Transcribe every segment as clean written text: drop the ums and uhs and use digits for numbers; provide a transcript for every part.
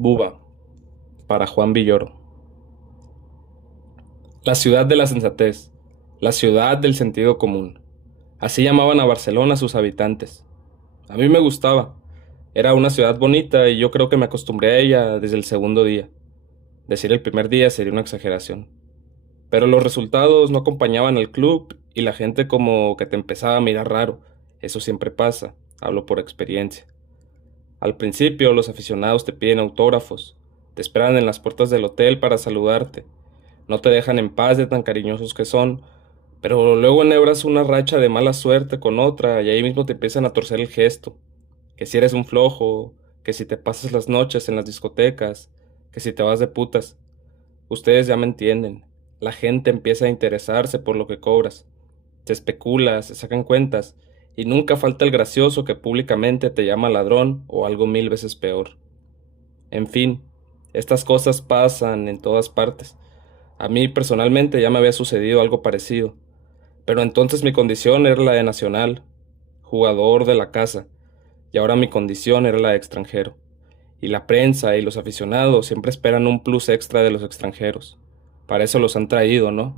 Buba, para Juan Villoro. La ciudad de la sensatez, la ciudad del sentido común. Así llamaban a Barcelona sus habitantes. A mí me gustaba. Era una ciudad bonita y yo creo que me acostumbré a ella desde el segundo día. Decir el primer día sería una exageración. Pero los resultados no acompañaban al club y la gente como que te empezaba a mirar raro. Eso siempre pasa, hablo por experiencia. Al principio los aficionados te piden autógrafos, te esperan en las puertas del hotel para saludarte, no te dejan en paz de tan cariñosos que son, pero luego enhebras una racha de mala suerte con otra y ahí mismo te empiezan a torcer el gesto, que si eres un flojo, que si te pasas las noches en las discotecas, que si te vas de putas. Ustedes ya me entienden, la gente empieza a interesarse por lo que cobras, se especula, se sacan cuentas, y nunca falta el gracioso que públicamente te llama ladrón o algo mil veces peor. En fin, estas cosas pasan en todas partes. A mí personalmente ya me había sucedido algo parecido, pero entonces mi condición era la de nacional, jugador de la casa, y ahora mi condición era la de extranjero. Y la prensa y los aficionados siempre esperan un plus extra de los extranjeros. Para eso los han traído, ¿no?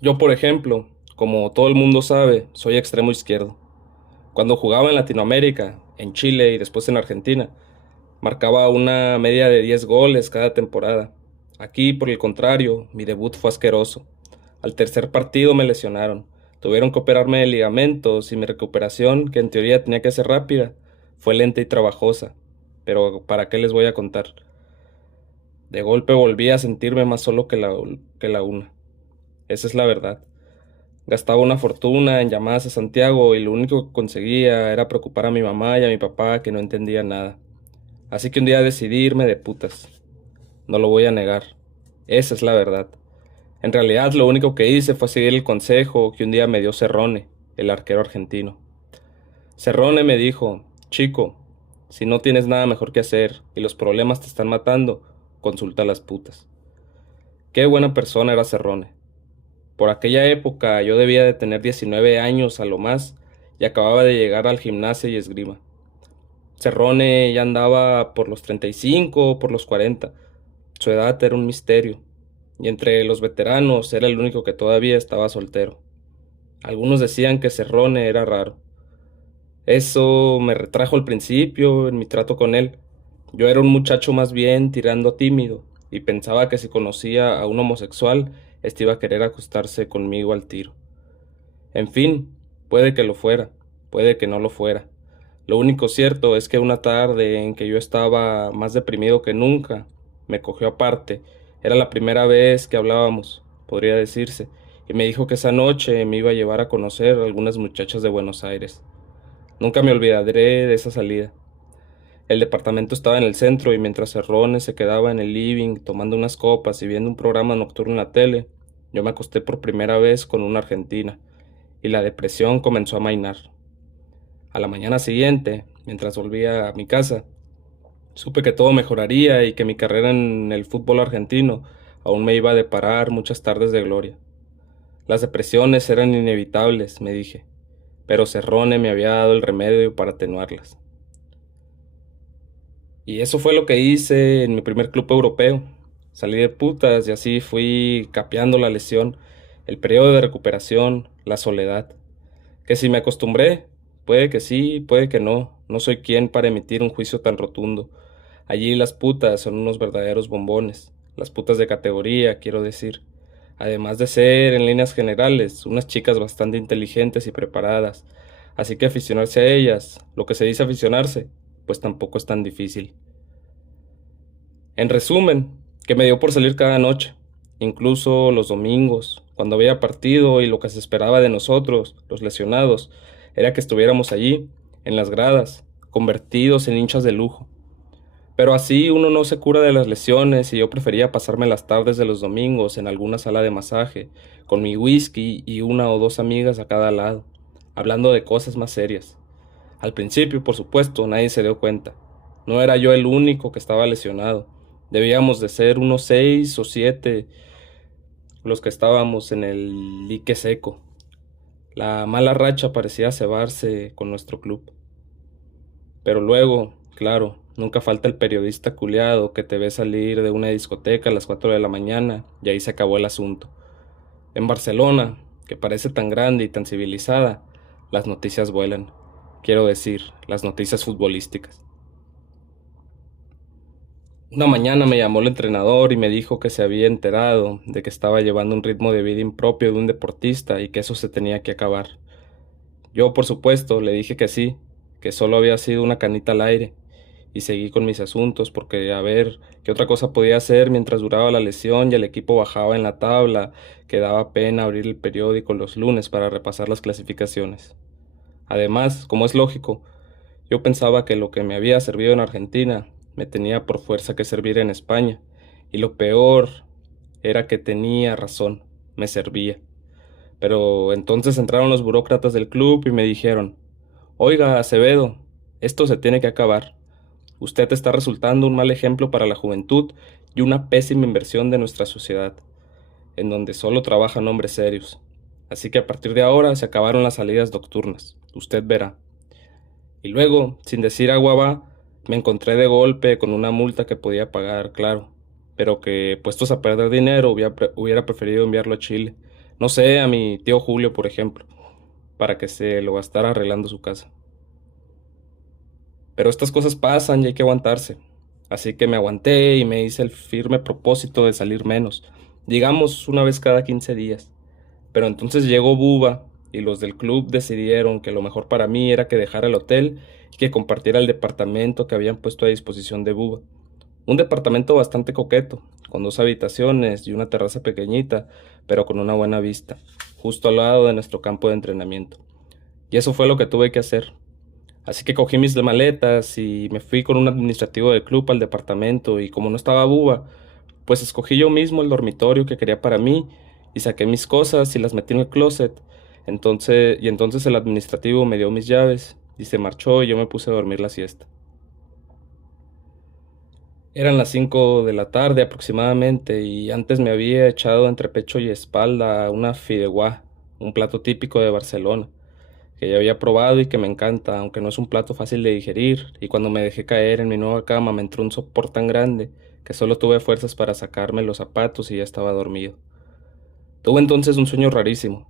Yo, por ejemplo, como todo el mundo sabe, soy extremo izquierdo. Cuando jugaba en Latinoamérica, en Chile y después en Argentina, marcaba una media de 10 goles cada temporada. Aquí, por el contrario, mi debut fue asqueroso. Al tercer partido me lesionaron. Tuvieron que operarme de ligamentos y mi recuperación, que en teoría tenía que ser rápida, fue lenta y trabajosa. Pero ¿para qué les voy a contar? De golpe volví a sentirme más solo que la una. Esa es la verdad. Gastaba una fortuna en llamadas a Santiago y lo único que conseguía era preocupar a mi mamá y a mi papá que no entendían nada. Así que un día decidí irme de putas. No lo voy a negar. Esa es la verdad. En realidad lo único que hice fue seguir el consejo que un día me dio Cerrone, el arquero argentino. Cerrone me dijo, chico, si no tienes nada mejor que hacer y los problemas te están matando, consulta a las putas. Qué buena persona era Cerrone. Por aquella época yo debía de tener 19 años a lo más y acababa de llegar al gimnasio y esgrima. Cerrone ya andaba por los 35 o por los 40. Su edad era un misterio, y entre los veteranos era el único que todavía estaba soltero. Algunos decían que Cerrone era raro. Eso me retrajo al principio en mi trato con él. Yo era un muchacho más bien tirando tímido, y pensaba que si conocía a un homosexual, este iba a querer acostarse conmigo al tiro. En fin, puede que lo fuera, puede que no lo fuera. Lo único cierto es que una tarde en que yo estaba más deprimido que nunca, me cogió aparte. Era la primera vez que hablábamos, podría decirse, y me dijo que esa noche me iba a llevar a conocer a algunas muchachas de Buenos Aires. Nunca me olvidaré de esa salida. El departamento estaba en el centro y mientras Cerrone se quedaba en el living tomando unas copas y viendo un programa nocturno en la tele, yo me acosté por primera vez con una argentina y la depresión comenzó a mainar. A la mañana siguiente, mientras volvía a mi casa, supe que todo mejoraría y que mi carrera en el fútbol argentino aún me iba a deparar muchas tardes de gloria. Las depresiones eran inevitables, me dije, pero Cerrone me había dado el remedio para atenuarlas. Y eso fue lo que hice en mi primer club europeo. Salí de putas y así fui capeando la lesión, el periodo de recuperación, la soledad. Que si me acostumbré, puede que sí, puede que no. No soy quien para emitir un juicio tan rotundo. Allí las putas son unos verdaderos bombones. Las putas de categoría, quiero decir. Además de ser, en líneas generales, unas chicas bastante inteligentes y preparadas. Así que aficionarse a ellas, lo que se dice aficionarse, pues tampoco es tan difícil. En resumen, que me dio por salir cada noche, incluso los domingos, cuando había partido y lo que se esperaba de nosotros, los lesionados, era que estuviéramos allí, en las gradas, convertidos en hinchas de lujo. Pero así uno no se cura de las lesiones y yo prefería pasarme las tardes de los domingos en alguna sala de masaje, con mi whisky y una o dos amigas a cada lado, hablando de cosas más serias. Al principio, por supuesto, nadie se dio cuenta. No era yo el único que estaba lesionado. Debíamos de ser unos 6 o 7 los que estábamos en el dique seco. La mala racha parecía cebarse con nuestro club. Pero luego, claro, nunca falta el periodista culiado que te ve salir de una discoteca a las 4 de la mañana y ahí se acabó el asunto. En Barcelona, que parece tan grande y tan civilizada, las noticias vuelan. Quiero decir, las noticias futbolísticas. Una mañana me llamó el entrenador y me dijo que se había enterado de que estaba llevando un ritmo de vida impropio de un deportista y que eso se tenía que acabar. Yo, por supuesto, le dije que sí, que solo había sido una canita al aire, y seguí con mis asuntos porque a ver qué otra cosa podía hacer mientras duraba la lesión y el equipo bajaba en la tabla, que daba pena abrir el periódico los lunes para repasar las clasificaciones. Además, como es lógico, yo pensaba que lo que me había servido en Argentina me tenía por fuerza que servir en España, y lo peor era que tenía razón, me servía. Pero entonces entraron los burócratas del club y me dijeron: Oiga, Acevedo, esto se tiene que acabar. Usted está resultando un mal ejemplo para la juventud y una pésima inversión de nuestra sociedad, en donde solo trabajan hombres serios. Así que a partir de ahora se acabaron las salidas nocturnas. Usted verá. Y luego, sin decir agua va, me encontré de golpe con una multa que podía pagar, claro, pero que, puestos a perder dinero, hubiera preferido enviarlo a Chile. No sé, a mi tío Julio, por ejemplo, para que se lo gastara arreglando su casa. Pero estas cosas pasan y hay que aguantarse. Así que me aguanté y me hice el firme propósito de salir menos, digamos una vez cada 15 días. Pero entonces llegó Buba y los del club decidieron que lo mejor para mí era que dejara el hotel y que compartiera el departamento que habían puesto a disposición de Buba. Un departamento bastante coqueto, con 2 habitaciones y una terraza pequeñita, pero con una buena vista, justo al lado de nuestro campo de entrenamiento. Y eso fue lo que tuve que hacer. Así que cogí mis maletas y me fui con un administrativo del club al departamento y como no estaba Buba, pues escogí yo mismo el dormitorio que quería para mí y saqué mis cosas y las metí en el closet. Entonces el administrativo me dio mis llaves y se marchó y yo me puse a dormir la siesta. Eran las 5 de la tarde aproximadamente y antes me había echado entre pecho y espalda una fideuá, un plato típico de Barcelona, que ya había probado y que me encanta, aunque no es un plato fácil de digerir, y cuando me dejé caer en mi nueva cama me entró un sopor tan grande que solo tuve fuerzas para sacarme los zapatos y ya estaba dormido. Tuve entonces un sueño rarísimo.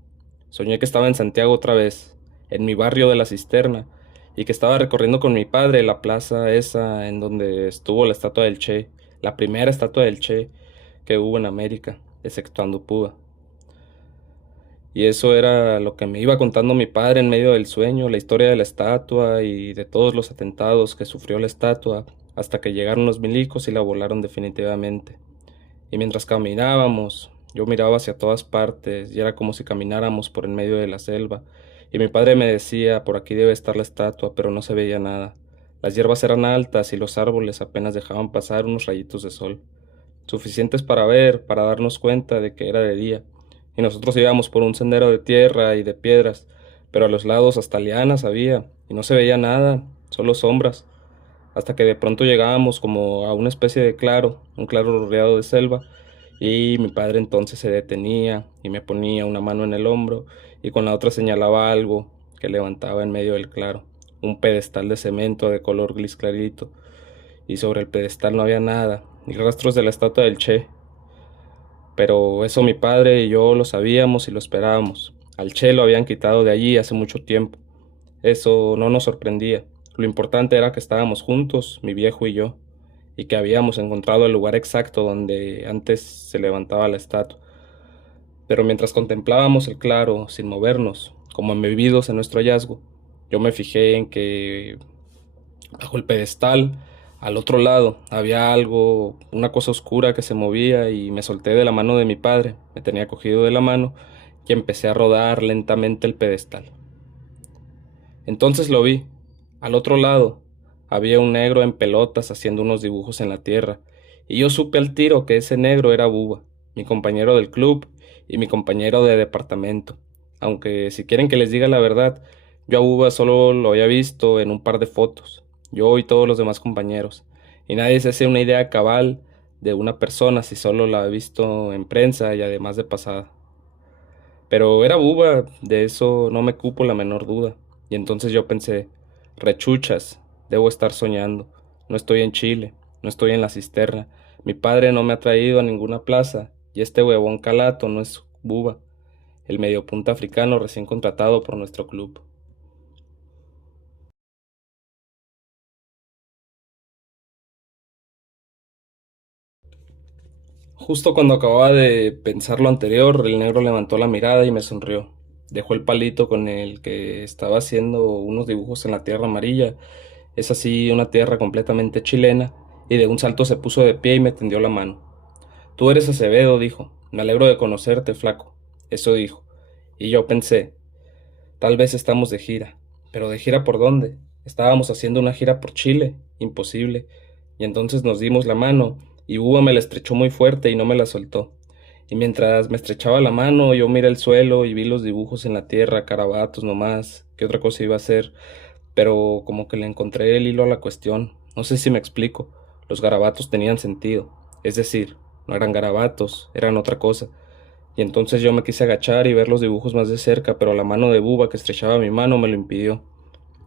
Soñé que estaba en Santiago otra vez, en mi barrio de la Cisterna, y que estaba recorriendo con mi padre la plaza esa en donde estuvo la estatua del Che, la primera estatua del Che que hubo en América, exceptuando Cuba. Y eso era lo que me iba contando mi padre en medio del sueño, la historia de la estatua y de todos los atentados que sufrió la estatua, hasta que llegaron los milicos y la volaron definitivamente. Y mientras caminábamos, yo miraba hacia todas partes y era como si camináramos por en medio de la selva. Y mi padre me decía: por aquí debe estar la estatua, pero no se veía nada. Las hierbas eran altas y los árboles apenas dejaban pasar unos rayitos de sol, suficientes para ver, para darnos cuenta de que era de día. Y nosotros íbamos por un sendero de tierra y de piedras, pero a los lados hasta lianas había, y no se veía nada, solo sombras, hasta que de pronto llegábamos como a una especie de claro, un claro rodeado de selva, y mi padre entonces se detenía y me ponía una mano en el hombro y con la otra señalaba algo que levantaba en medio del claro, un pedestal de cemento de color gris clarito, y sobre el pedestal no había nada, ni rastros de la estatua del Che. Pero eso mi padre y yo lo sabíamos y lo esperábamos. Al Che lo habían quitado de allí hace mucho tiempo. Eso no nos sorprendía. Lo importante era que estábamos juntos, mi viejo y yo, y que habíamos encontrado el lugar exacto donde antes se levantaba la estatua. Pero mientras contemplábamos el claro, sin movernos, como embebidos en nuestro hallazgo, yo me fijé en que bajo el pedestal, al otro lado, había algo, una cosa oscura que se movía y me solté de la mano de mi padre, me tenía cogido de la mano y empecé a rodar lentamente el pedestal. Entonces lo vi. Al otro lado había un negro en pelotas haciendo unos dibujos en la tierra, y yo supe al tiro que ese negro era Buba, mi compañero del club y mi compañero de departamento. Aunque si quieren que les diga la verdad, yo a Buba solo lo había visto en un par de fotos, yo y todos los demás compañeros, y nadie se hace una idea cabal de una persona si solo la ha visto en prensa y además de pasada. Pero era Buba, de eso no me cupo la menor duda. Y entonces yo pensé: rechuchas, Debo estar soñando. No estoy en Chile, no estoy en la cisterna. Mi padre no me ha traído a ninguna plaza, y este huevón calato no es Buba, el mediopunta africano recién contratado por nuestro club. Justo cuando acababa de pensar lo anterior, el negro levantó la mirada y me sonrió. Dejó el palito con el que estaba haciendo unos dibujos en la tierra amarilla, es así una tierra completamente chilena, y de un salto se puso de pie y me tendió la mano. Tú eres Acevedo, dijo. Me alegro de conocerte, flaco. Eso dijo. Y yo pensé, tal vez estamos de gira. ¿Pero de gira por dónde? Estábamos haciendo una gira por Chile. Imposible. Y entonces nos dimos la mano, y Búba me la estrechó muy fuerte y no me la soltó. Y mientras me estrechaba la mano, yo miré el suelo y vi los dibujos en la tierra, carabatos nomás. ¿Qué otra cosa iba a hacer? Pero como que le encontré el hilo a la cuestión. No sé si me explico. Los garabatos tenían sentido. Es decir, no eran garabatos, eran otra cosa. Y entonces yo me quise agachar y ver los dibujos más de cerca, pero la mano de Buba que estrechaba mi mano me lo impidió.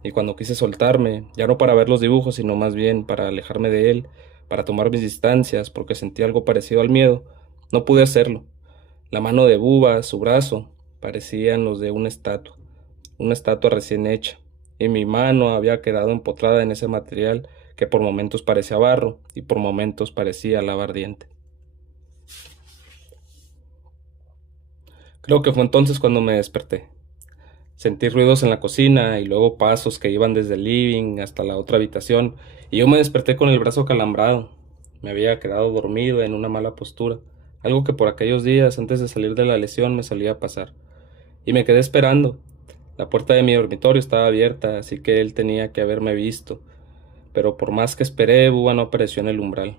Y cuando quise soltarme, ya no para ver los dibujos, sino más bien para alejarme de él, para tomar mis distancias, porque sentí algo parecido al miedo, no pude hacerlo. La mano de Buba, su brazo, parecían los de una estatua recién hecha, y mi mano había quedado empotrada en ese material que por momentos parecía barro y por momentos parecía lava ardiente. Creo que fue entonces cuando me desperté. Sentí ruidos en la cocina y luego pasos que iban desde el living hasta la otra habitación, y yo me desperté con el brazo calambrado. Me había quedado dormido en una mala postura, algo que por aquellos días antes de salir de la lesión me solía pasar. Y me quedé esperando. La puerta de mi dormitorio estaba abierta, así que él tenía que haberme visto, pero por más que esperé, Búba no apareció en el umbral.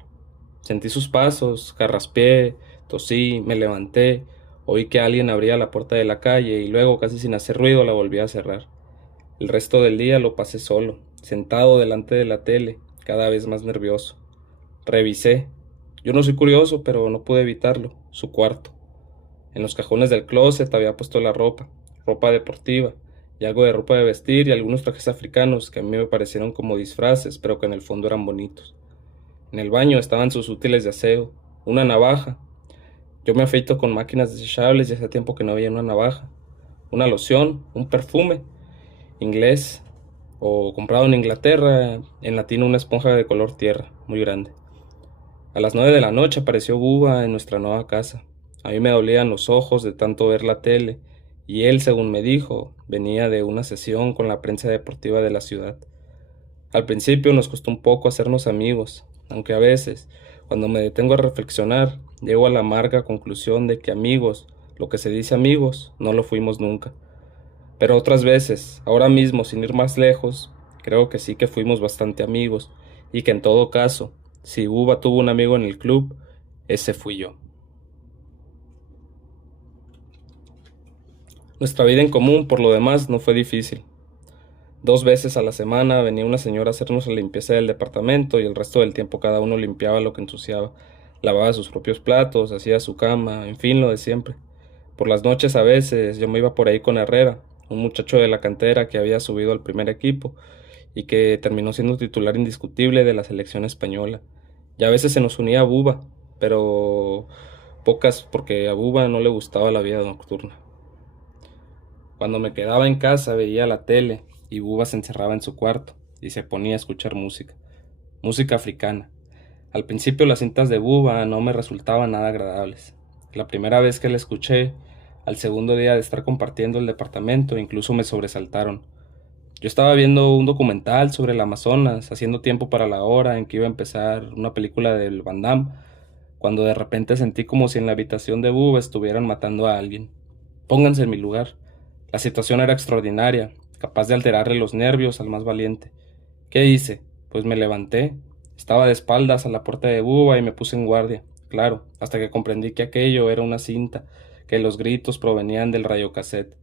Sentí sus pasos, carraspié, tosí, me levanté, oí que alguien abría la puerta de la calle y luego, casi sin hacer ruido, la volví a cerrar. El resto del día lo pasé solo, sentado delante de la tele, cada vez más nervioso. Revisé. Yo no soy curioso, pero no pude evitarlo. Su cuarto. En los cajones del closet había puesto la ropa, ropa deportiva, y algo de ropa de vestir y algunos trajes africanos que a mí me parecieron como disfraces, pero que en el fondo eran bonitos. En el baño estaban sus útiles de aseo, una navaja. Yo me afeito con máquinas desechables y hace tiempo que no había una navaja. Una loción, un perfume, inglés, o comprado en Inglaterra, en latino una esponja de color tierra, muy grande. A las 9 de la noche apareció Buba en nuestra nueva casa. A mí me dolían los ojos de tanto ver la tele, y él, según me dijo, venía de una sesión con la prensa deportiva de la ciudad. Al principio nos costó un poco hacernos amigos, aunque a veces, cuando me detengo a reflexionar, llego a la amarga conclusión de que amigos, lo que se dice amigos, no lo fuimos nunca. Pero otras veces, ahora mismo, sin ir más lejos, creo que sí que fuimos bastante amigos, y que en todo caso, si Buba tuvo un amigo en el club, ese fui yo. Nuestra vida en común, por lo demás, no fue difícil. 2 veces a la semana venía una señora a hacernos la limpieza del departamento y el resto del tiempo cada uno limpiaba lo que ensuciaba, lavaba sus propios platos, hacía su cama, en fin, lo de siempre. Por las noches a veces yo me iba por ahí con Herrera, un muchacho de la cantera que había subido al primer equipo y que terminó siendo titular indiscutible de la selección española. Y a veces se nos unía a Buba, pero pocas porque a Buba no le gustaba la vida nocturna. Cuando me quedaba en casa veía la tele y Buba se encerraba en su cuarto y se ponía a escuchar música, música africana. Al principio las cintas de Buba no me resultaban nada agradables. La primera vez que la escuché, al segundo día de estar compartiendo el departamento, incluso me sobresaltaron. Yo estaba viendo un documental sobre el Amazonas, haciendo tiempo para la hora en que iba a empezar una película del Van Damme, cuando de repente sentí como si en la habitación de Buba estuvieran matando a alguien. Pónganse en mi lugar. La situación era extraordinaria, capaz de alterarle los nervios al más valiente. ¿Qué hice? Pues me levanté. Estaba de espaldas a la puerta de Buba y me puse en guardia, claro, hasta que comprendí que aquello era una cinta, que los gritos provenían del radiocassette.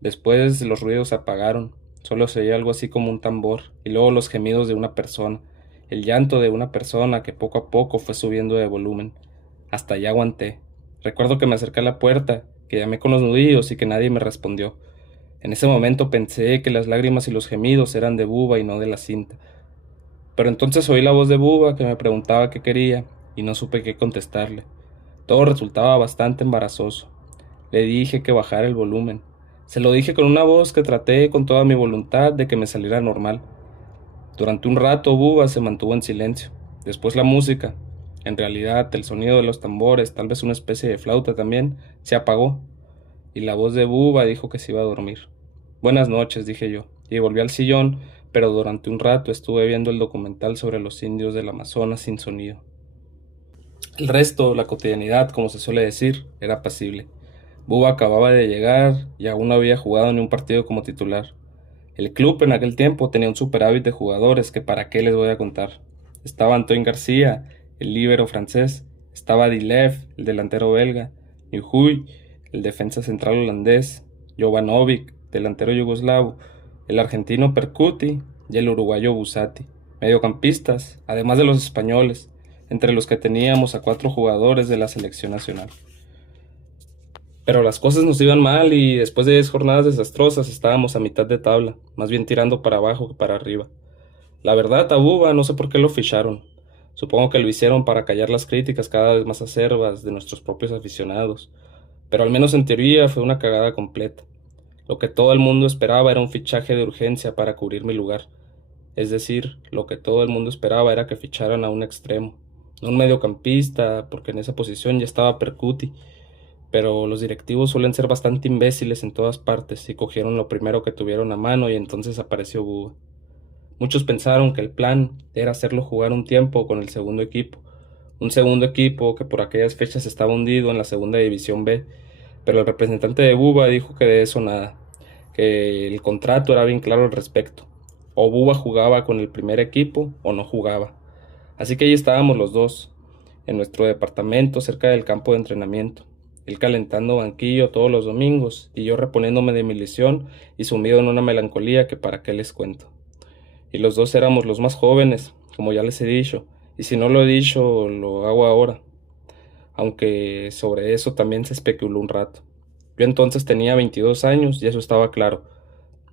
Después los ruidos se apagaron, solo se oía algo así como un tambor, y luego los gemidos de una persona, el llanto de una persona que poco a poco fue subiendo de volumen. Hasta allá aguanté. Recuerdo que me acerqué a la puerta, que llamé con los nudillos y que nadie me respondió. En ese momento pensé que las lágrimas y los gemidos eran de Buba y no de la cinta. Pero entonces oí la voz de Buba que me preguntaba qué quería y no supe qué contestarle. Todo resultaba bastante embarazoso. Le dije que bajara el volumen. Se lo dije con una voz que traté con toda mi voluntad de que me saliera normal. Durante un rato Buba se mantuvo en silencio. Después la música, en realidad el sonido de los tambores, tal vez una especie de flauta también, se apagó. Y la voz de Buba dijo que se iba a dormir. Buenas noches, dije yo, y volví al sillón, pero durante un rato estuve viendo el documental sobre los indios del Amazonas sin sonido. El resto, la cotidianidad, como se suele decir, era apacible. Buba acababa de llegar y aún no había jugado ni un partido como titular. El club en aquel tiempo tenía un superávit de jugadores que para qué les voy a contar. Estaba Antoine García, el líbero francés, estaba Dilev, el delantero belga, Nyhuy, el defensa central holandés, Jovanovic, delantero yugoslavo, el argentino Percuti y el uruguayo Busati, mediocampistas, además de los españoles, entre los que teníamos a 4 jugadores de la selección nacional. Pero las cosas nos iban mal y después de 10 jornadas desastrosas estábamos a mitad de tabla, más bien tirando para abajo que para arriba. La verdad, a Buba no sé por qué lo ficharon. Supongo que lo hicieron para callar las críticas cada vez más acerbas de nuestros propios aficionados, pero al menos en teoría fue una cagada completa. Lo que todo el mundo esperaba era un fichaje de urgencia para cubrir mi lugar. Es decir, lo que todo el mundo esperaba era que ficharan a un extremo, no un mediocampista, porque en esa posición ya estaba Percuti, pero los directivos suelen ser bastante imbéciles en todas partes y cogieron lo primero que tuvieron a mano y entonces apareció Buba. Muchos pensaron que el plan era hacerlo jugar un tiempo con el segundo equipo, un segundo equipo que por aquellas fechas estaba hundido en la segunda división B, pero el representante de Buba dijo que de eso nada, que el contrato era bien claro al respecto. O Buba jugaba con el primer equipo o no jugaba. Así que ahí estábamos los dos, en nuestro departamento cerca del campo de entrenamiento, él calentando banquillo todos los domingos y yo reponiéndome de mi lesión y sumido en una melancolía que para qué les cuento. Y los dos éramos los más jóvenes, como ya les he dicho, y si no lo he dicho, lo hago ahora, aunque sobre eso también se especuló un rato. Yo entonces tenía 22 años y eso estaba claro.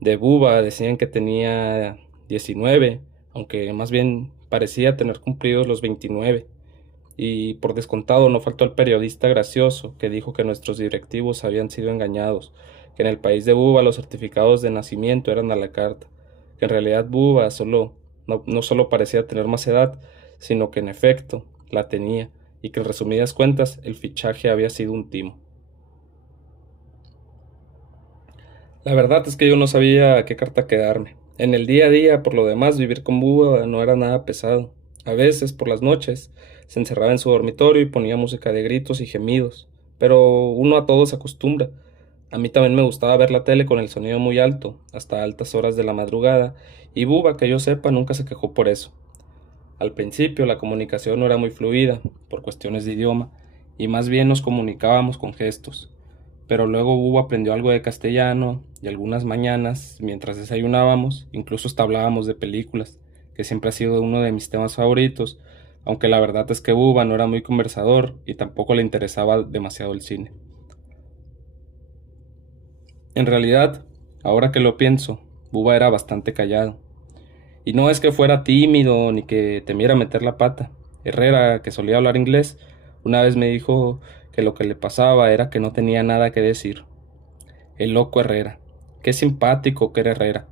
De Buba decían que tenía 19, aunque más bien parecía tener cumplidos los 29. Y por descontado no faltó el periodista gracioso que dijo que nuestros directivos habían sido engañados, que en el país de Buba los certificados de nacimiento eran a la carta, que en realidad Buba no solo parecía tener más edad, sino que en efecto la tenía, y que en resumidas cuentas el fichaje había sido un timo. La verdad es que yo no sabía a qué carta quedarme. En el día a día, por lo demás, vivir con Buba no era nada pesado. A veces, por las noches, se encerraba en su dormitorio y ponía música de gritos y gemidos. Pero uno a todo se acostumbra. A mí también me gustaba ver la tele con el sonido muy alto, hasta altas horas de la madrugada, y Buba, que yo sepa, nunca se quejó por eso. Al principio la comunicación no era muy fluida, por cuestiones de idioma, y más bien nos comunicábamos con gestos. Pero luego Hugo aprendió algo de castellano y algunas mañanas, mientras desayunábamos, incluso hasta hablábamos de películas, que siempre ha sido uno de mis temas favoritos, aunque la verdad es que Buba no era muy conversador y tampoco le interesaba demasiado el cine. En realidad, ahora que lo pienso, Buba era bastante callado. Y no es que fuera tímido ni que temiera meter la pata. Herrera, que solía hablar inglés, una vez me dijo que lo que le pasaba era que no tenía nada que decir. El loco Herrera. Qué simpático que era Herrera.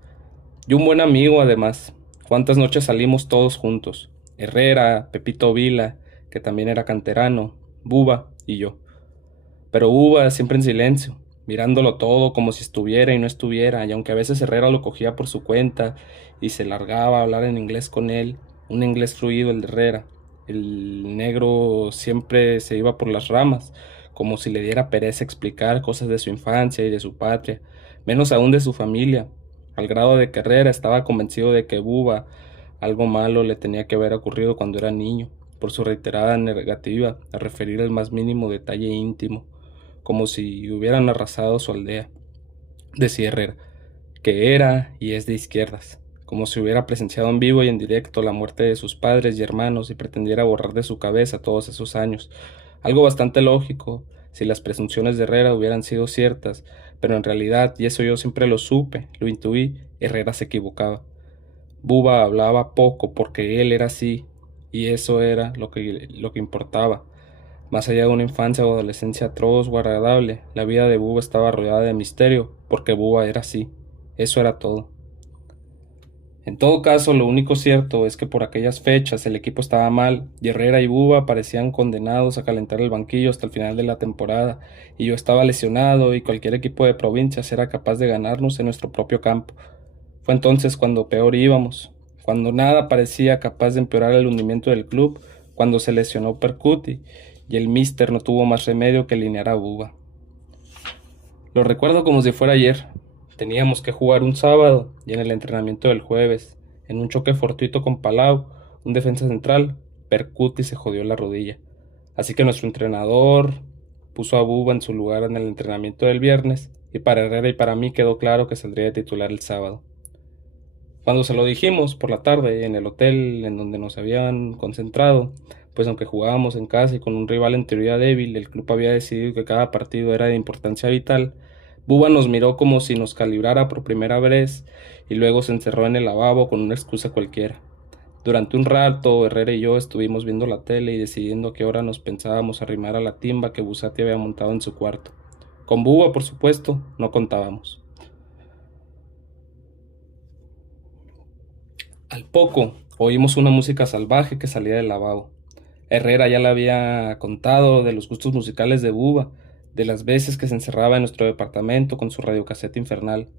Y un buen amigo además. Cuántas noches salimos todos juntos. Herrera, Pepito Vila, que también era canterano, Buba y yo. Pero Buba siempre en silencio, mirándolo todo como si estuviera y no estuviera, y aunque a veces Herrera lo cogía por su cuenta y se largaba a hablar en inglés con él, un inglés fluido el de Herrera, el negro siempre se iba por las ramas, como si le diera pereza explicar cosas de su infancia y de su patria, menos aún de su familia, al grado de que Herrera estaba convencido de que Buba algo malo le tenía que haber ocurrido cuando era niño, por su reiterada negativa a referir el más mínimo detalle íntimo, como si hubieran arrasado su aldea. Decía Herrera, que era y es de izquierdas, como si hubiera presenciado en vivo y en directo la muerte de sus padres y hermanos y pretendiera borrar de su cabeza todos esos años. Algo bastante lógico, si las presunciones de Herrera hubieran sido ciertas, pero en realidad, y eso yo siempre lo supe, lo intuí, Herrera se equivocaba. Buba hablaba poco porque él era así, y eso era lo que importaba. Más allá de una infancia o adolescencia atroz o agradable, la vida de Buba estaba rodeada de misterio, porque Buba era así. Eso era todo. En todo caso, lo único cierto es que por aquellas fechas el equipo estaba mal y Herrera y Buba parecían condenados a calentar el banquillo hasta el final de la temporada, y yo estaba lesionado y cualquier equipo de provincias era capaz de ganarnos en nuestro propio campo. Fue entonces cuando peor íbamos, cuando nada parecía capaz de empeorar el hundimiento del club, cuando se lesionó Percuti y el míster no tuvo más remedio que alinear a Buba. Lo recuerdo como si fuera ayer. Teníamos que jugar un sábado y en el entrenamiento del jueves, en un choque fortuito con Palau, un defensa central, Percuti se jodió la rodilla. Así que nuestro entrenador puso a Buba en su lugar en el entrenamiento del viernes y para Herrera y para mí quedó claro que saldría de titular el sábado. Cuando se lo dijimos por la tarde en el hotel en donde nos habían concentrado, pues aunque jugábamos en casa y con un rival en teoría débil, el club había decidido que cada partido era de importancia vital. Buba nos miró como si nos calibrara por primera vez y luego se encerró en el lavabo con una excusa cualquiera. Durante un rato, Herrera y yo estuvimos viendo la tele y decidiendo a qué hora nos pensábamos arrimar a la timba que Busati había montado en su cuarto. Con Buba, por supuesto, no contábamos. Al poco, oímos una música salvaje que salía del lavabo. Herrera ya le había contado de los gustos musicales de Buba, de las veces que se encerraba en nuestro departamento con su radiocasete infernal,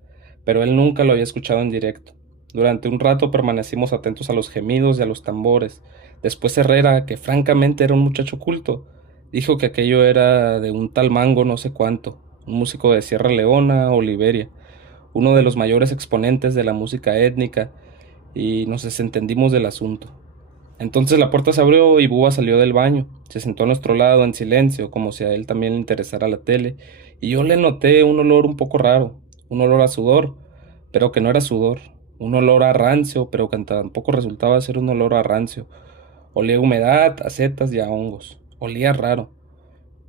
pero él nunca lo había escuchado en directo. Durante un rato permanecimos atentos a los gemidos y a los tambores. Después Herrera, que francamente era un muchacho culto, dijo que aquello era de un tal Mango no sé cuánto, un músico de Sierra Leona o Liberia, uno de los mayores exponentes de la música étnica, y nos desentendimos del asunto. Entonces la puerta se abrió y Buba salió del baño. Se sentó a nuestro lado en silencio, como si a él también le interesara la tele, y yo le noté un olor un poco raro, un olor a sudor, pero que no era sudor, un olor a rancio, pero que tampoco resultaba ser un olor a rancio. Olía a humedad, a setas y a hongos. Olía raro.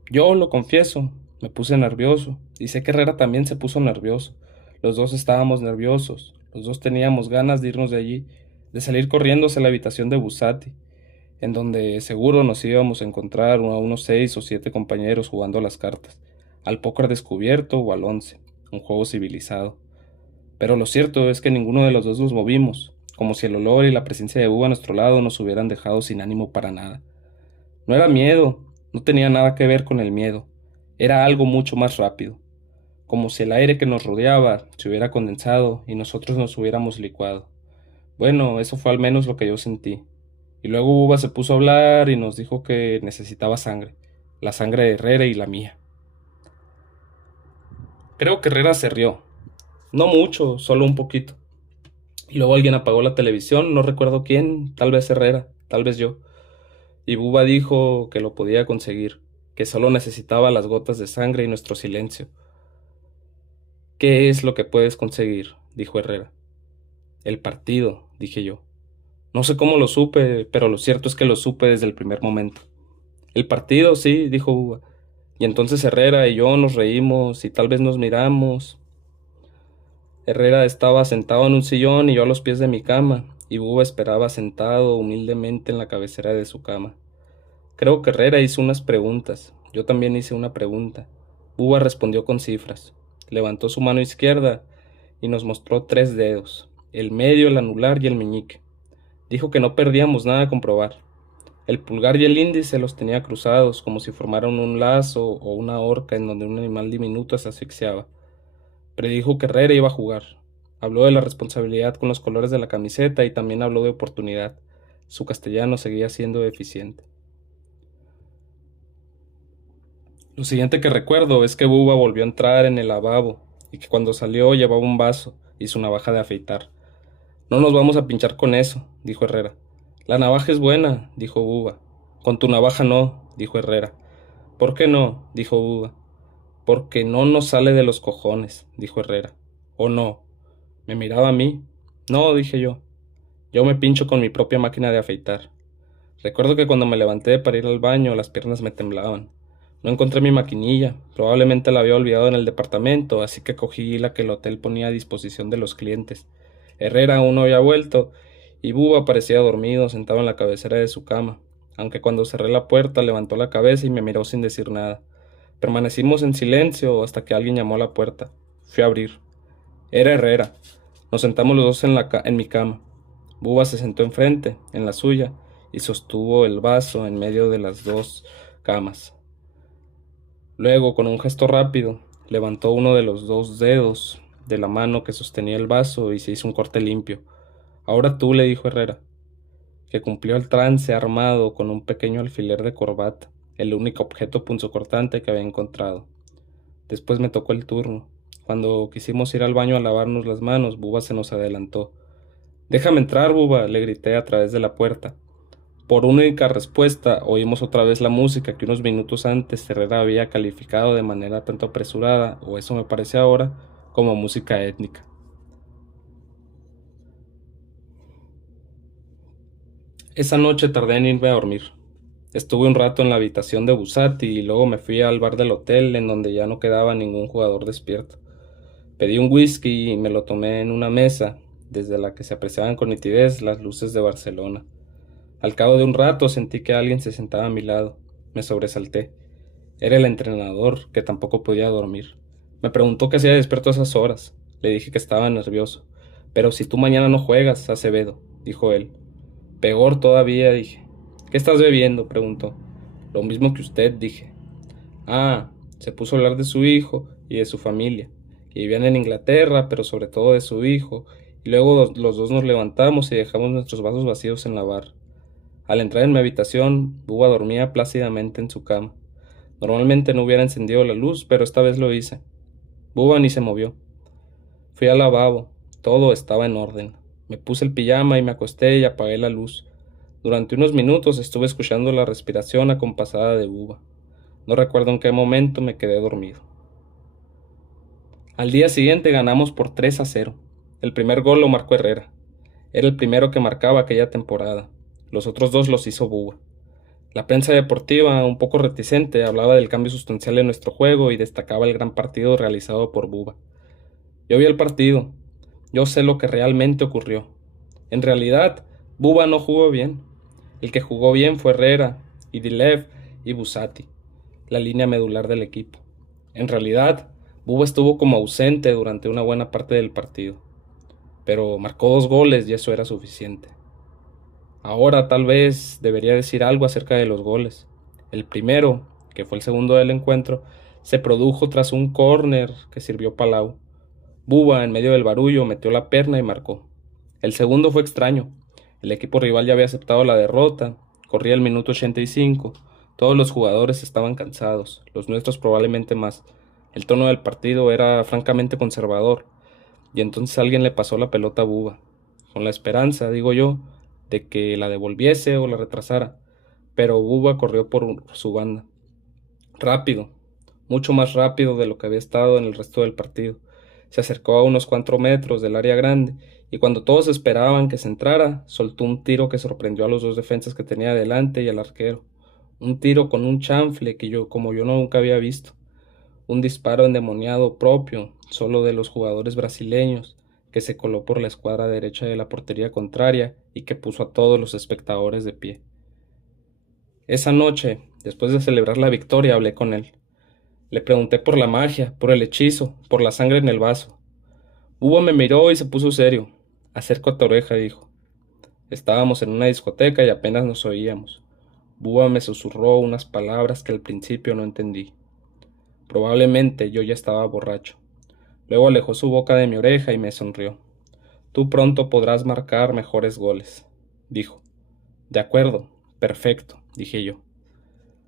Yo lo confieso, me puse nervioso, y sé que Herrera también se puso nervioso. Los dos estábamos nerviosos, los dos teníamos ganas de irnos de allí, de salir corriendo hacia la habitación de Busati, en donde seguro nos íbamos a encontrar a unos 6 o 7 compañeros jugando a las cartas, al póker descubierto o al once, un juego civilizado. Pero lo cierto es que ninguno de los dos nos movimos, como si el olor y la presencia de Buba a nuestro lado nos hubieran dejado sin ánimo para nada. No era miedo, no tenía nada que ver con el miedo, era algo mucho más rápido, como si el aire que nos rodeaba se hubiera condensado y nosotros nos hubiéramos licuado. Bueno, eso fue al menos lo que yo sentí. Y luego Buba se puso a hablar y nos dijo que necesitaba sangre, la sangre de Herrera y la mía. Creo que Herrera se rió, no mucho, solo un poquito. Y luego alguien apagó la televisión, no recuerdo quién, tal vez Herrera, tal vez yo. Y Buba dijo que lo podía conseguir, que solo necesitaba las gotas de sangre y nuestro silencio. ¿Qué es lo que puedes conseguir?, dijo Herrera. El partido, dije yo. No sé cómo lo supe, pero lo cierto es que lo supe desde el primer momento. El partido, sí, dijo Buba. Y entonces Herrera y yo nos reímos y tal vez nos miramos. Herrera estaba sentado en un sillón y yo a los pies de mi cama, y Buba esperaba sentado humildemente en la cabecera de su cama. Creo que Herrera hizo unas preguntas. Yo también hice una pregunta. Buba respondió con cifras. Levantó su mano izquierda y nos mostró 3 dedos, el medio, el anular y el meñique. Dijo que no perdíamos nada a comprobar. El pulgar y el índice los tenía cruzados, como si formaran un lazo o una horca en donde un animal diminuto se asfixiaba. Predijo que Herrera iba a jugar. Habló de la responsabilidad con los colores de la camiseta y también habló de oportunidad. Su castellano seguía siendo deficiente. Lo siguiente que recuerdo es que Buba volvió a entrar en el lavabo y que cuando salió llevaba un vaso y su navaja de afeitar. No nos vamos a pinchar con eso, dijo Herrera. La navaja es buena, dijo Buba. Con tu navaja no, dijo Herrera. ¿Por qué no?, dijo Buba. Porque no nos sale de los cojones, dijo Herrera. ¿O no? Me miraba a mí. No, dije yo. Yo me pincho con mi propia máquina de afeitar. Recuerdo que cuando me levanté para ir al baño las piernas me temblaban. No encontré mi maquinilla, probablemente la había olvidado en el departamento, así que cogí la que el hotel ponía a disposición de los clientes. Herrera aún no había vuelto, y Buba parecía dormido, sentado en la cabecera de su cama, aunque cuando cerré la puerta levantó la cabeza y me miró sin decir nada. Permanecimos en silencio hasta que alguien llamó a la puerta. Fui a abrir. Era Herrera. Nos sentamos los dos en mi cama. Buba se sentó enfrente, en la suya, y sostuvo el vaso en medio de las dos camas. Luego, con un gesto rápido, levantó uno de los dos dedos de la mano que sostenía el vaso y se hizo un corte limpio. Ahora tú, le dijo Herrera, que cumplió el trance armado con un pequeño alfiler de corbata, el único objeto punzocortante que había encontrado. Después me tocó el turno. Cuando quisimos ir al baño a lavarnos las manos, Buba se nos adelantó. Déjame entrar, Buba, le grité a través de la puerta. Por única respuesta, oímos otra vez la música que unos minutos antes Herrera había calificado de manera tanto apresurada, o eso me parece ahora, como música étnica. Esa noche tardé en irme a dormir. Estuve un rato en la habitación de Busati y luego me fui al bar del hotel en donde ya no quedaba ningún jugador despierto. Pedí un whisky y me lo tomé en una mesa, desde la que se apreciaban con nitidez las luces de Barcelona. Al cabo de un rato sentí que alguien se sentaba a mi lado. Me sobresalté. Era el entrenador, que tampoco podía dormir. Me preguntó qué hacía despierto a esas horas. Le dije que estaba nervioso. Pero si tú mañana no juegas, Acevedo, dijo él. Peor todavía, dije. ¿Qué estás bebiendo?, preguntó. Lo mismo que usted, dije. Ah, se puso a hablar de su hijo y de su familia, que vivían en Inglaterra, pero sobre todo de su hijo, y luego los dos nos levantamos y dejamos nuestros vasos vacíos en la barra. Al entrar en mi habitación, Buba dormía plácidamente en su cama. Normalmente no hubiera encendido la luz, pero esta vez lo hice. Buba ni se movió. Fui al lavabo. Todo estaba en orden. Me puse el pijama y me acosté y apagué la luz. Durante unos minutos estuve escuchando la respiración acompasada de Buba. No recuerdo en qué momento me quedé dormido. Al día siguiente ganamos por 3-0. El primer gol lo marcó Herrera. Era el primero que marcaba aquella temporada. Los otros dos los hizo Buba. La prensa deportiva, un poco reticente, hablaba del cambio sustancial en nuestro juego y destacaba el gran partido realizado por Buba. Yo vi el partido. Yo sé lo que realmente ocurrió. En realidad, Buba no jugó bien. El que jugó bien fue Herrera, Idilev y Busati, la línea medular del equipo. En realidad, Buba estuvo como ausente durante una buena parte del partido, pero marcó 2 goles y eso era suficiente. Ahora tal vez debería decir algo acerca de los goles. El primero, que fue el segundo del encuentro, se produjo tras un córner que sirvió Palau. Buba, en medio del barullo, metió la perna y marcó. El segundo fue extraño. El equipo rival ya había aceptado la derrota. Corría el minuto 85. Todos los jugadores estaban cansados, los nuestros probablemente más. El tono del partido era francamente conservador, y entonces alguien le pasó la pelota a Buba, con la esperanza, digo yo, de que la devolviese o la retrasara, pero Buba corrió por su banda. Rápido, mucho más rápido de lo que había estado en el resto del partido. Se acercó a unos 4 metros del área grande, y cuando todos esperaban que se entrara, soltó un tiro que sorprendió a los dos defensas que tenía delante y al arquero. Un tiro con un chanfle que como yo nunca había visto. Un disparo endemoniado propio, solo de los jugadores brasileños, que se coló por la escuadra derecha de la portería contraria y que puso a todos los espectadores de pie. Esa noche, después de celebrar la victoria, hablé con él. Le pregunté por la magia, por el hechizo, por la sangre en el vaso. Hugo me miró y se puso serio. Acerco a tu oreja, dijo. Estábamos en una discoteca y apenas nos oíamos. Búa me susurró unas palabras que al principio no entendí. Probablemente yo ya estaba borracho. Luego alejó su boca de mi oreja y me sonrió. Tú pronto podrás marcar mejores goles, dijo. De acuerdo, perfecto, dije yo.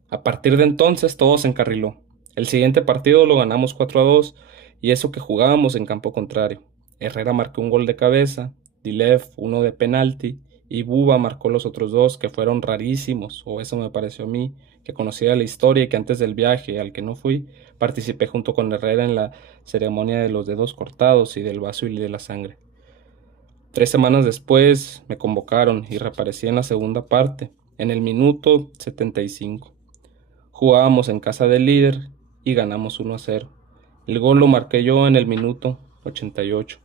A partir de entonces todo se encarriló. El siguiente partido lo ganamos 4-2 y eso que jugábamos en campo contrario. Herrera marcó un gol de cabeza, Dilev uno de penalti y Buba marcó los otros dos que fueron rarísimos, o eso me pareció a mí, que conocía la historia y que antes del viaje al que no fui, participé junto con Herrera en la ceremonia de los dedos cortados y del vaso y de la sangre. 3 semanas después me convocaron y reaparecí en la segunda parte, en el minuto 75. Jugábamos en casa del líder y ganamos 1-0. El gol lo marqué yo en el minuto 88.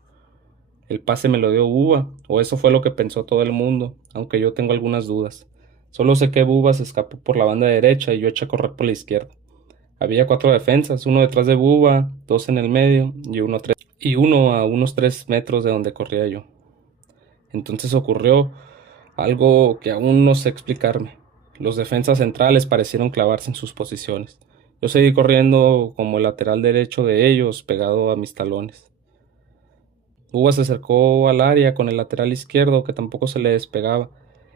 El pase me lo dio Buba, o eso fue lo que pensó todo el mundo, aunque yo tengo algunas dudas. Solo sé que Buba se escapó por la banda derecha y yo eché a correr por la izquierda. Había 4 defensas, uno detrás de Buba, dos en el medio y uno a unos 3 metros de donde corría yo. Entonces ocurrió algo que aún no sé explicarme. Los defensas centrales parecieron clavarse en sus posiciones. Yo seguí corriendo como el lateral derecho de ellos, pegado a mis talones. Buba se acercó al área con el lateral izquierdo, que tampoco se le despegaba.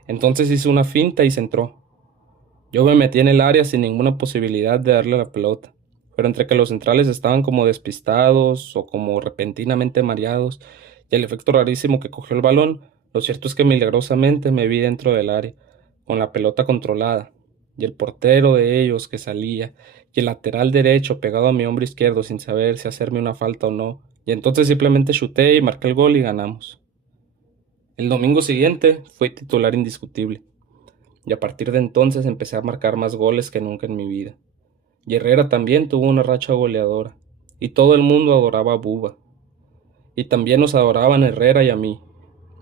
Entonces hizo una finta y centró. Yo me metí en el área sin ninguna posibilidad de darle la pelota, pero entre que los centrales estaban como despistados o como repentinamente mareados, y el efecto rarísimo que cogió el balón, lo cierto es que milagrosamente me vi dentro del área, con la pelota controlada, y el portero de ellos que salía, y el lateral derecho pegado a mi hombro izquierdo sin saber si hacerme una falta o no, y entonces simplemente chuté y marqué el gol y ganamos. El domingo siguiente fui titular indiscutible y a partir de entonces empecé a marcar más goles que nunca en mi vida. Y Herrera también tuvo una racha goleadora, y todo el mundo adoraba a Buba, y también nos adoraban Herrera y a mí.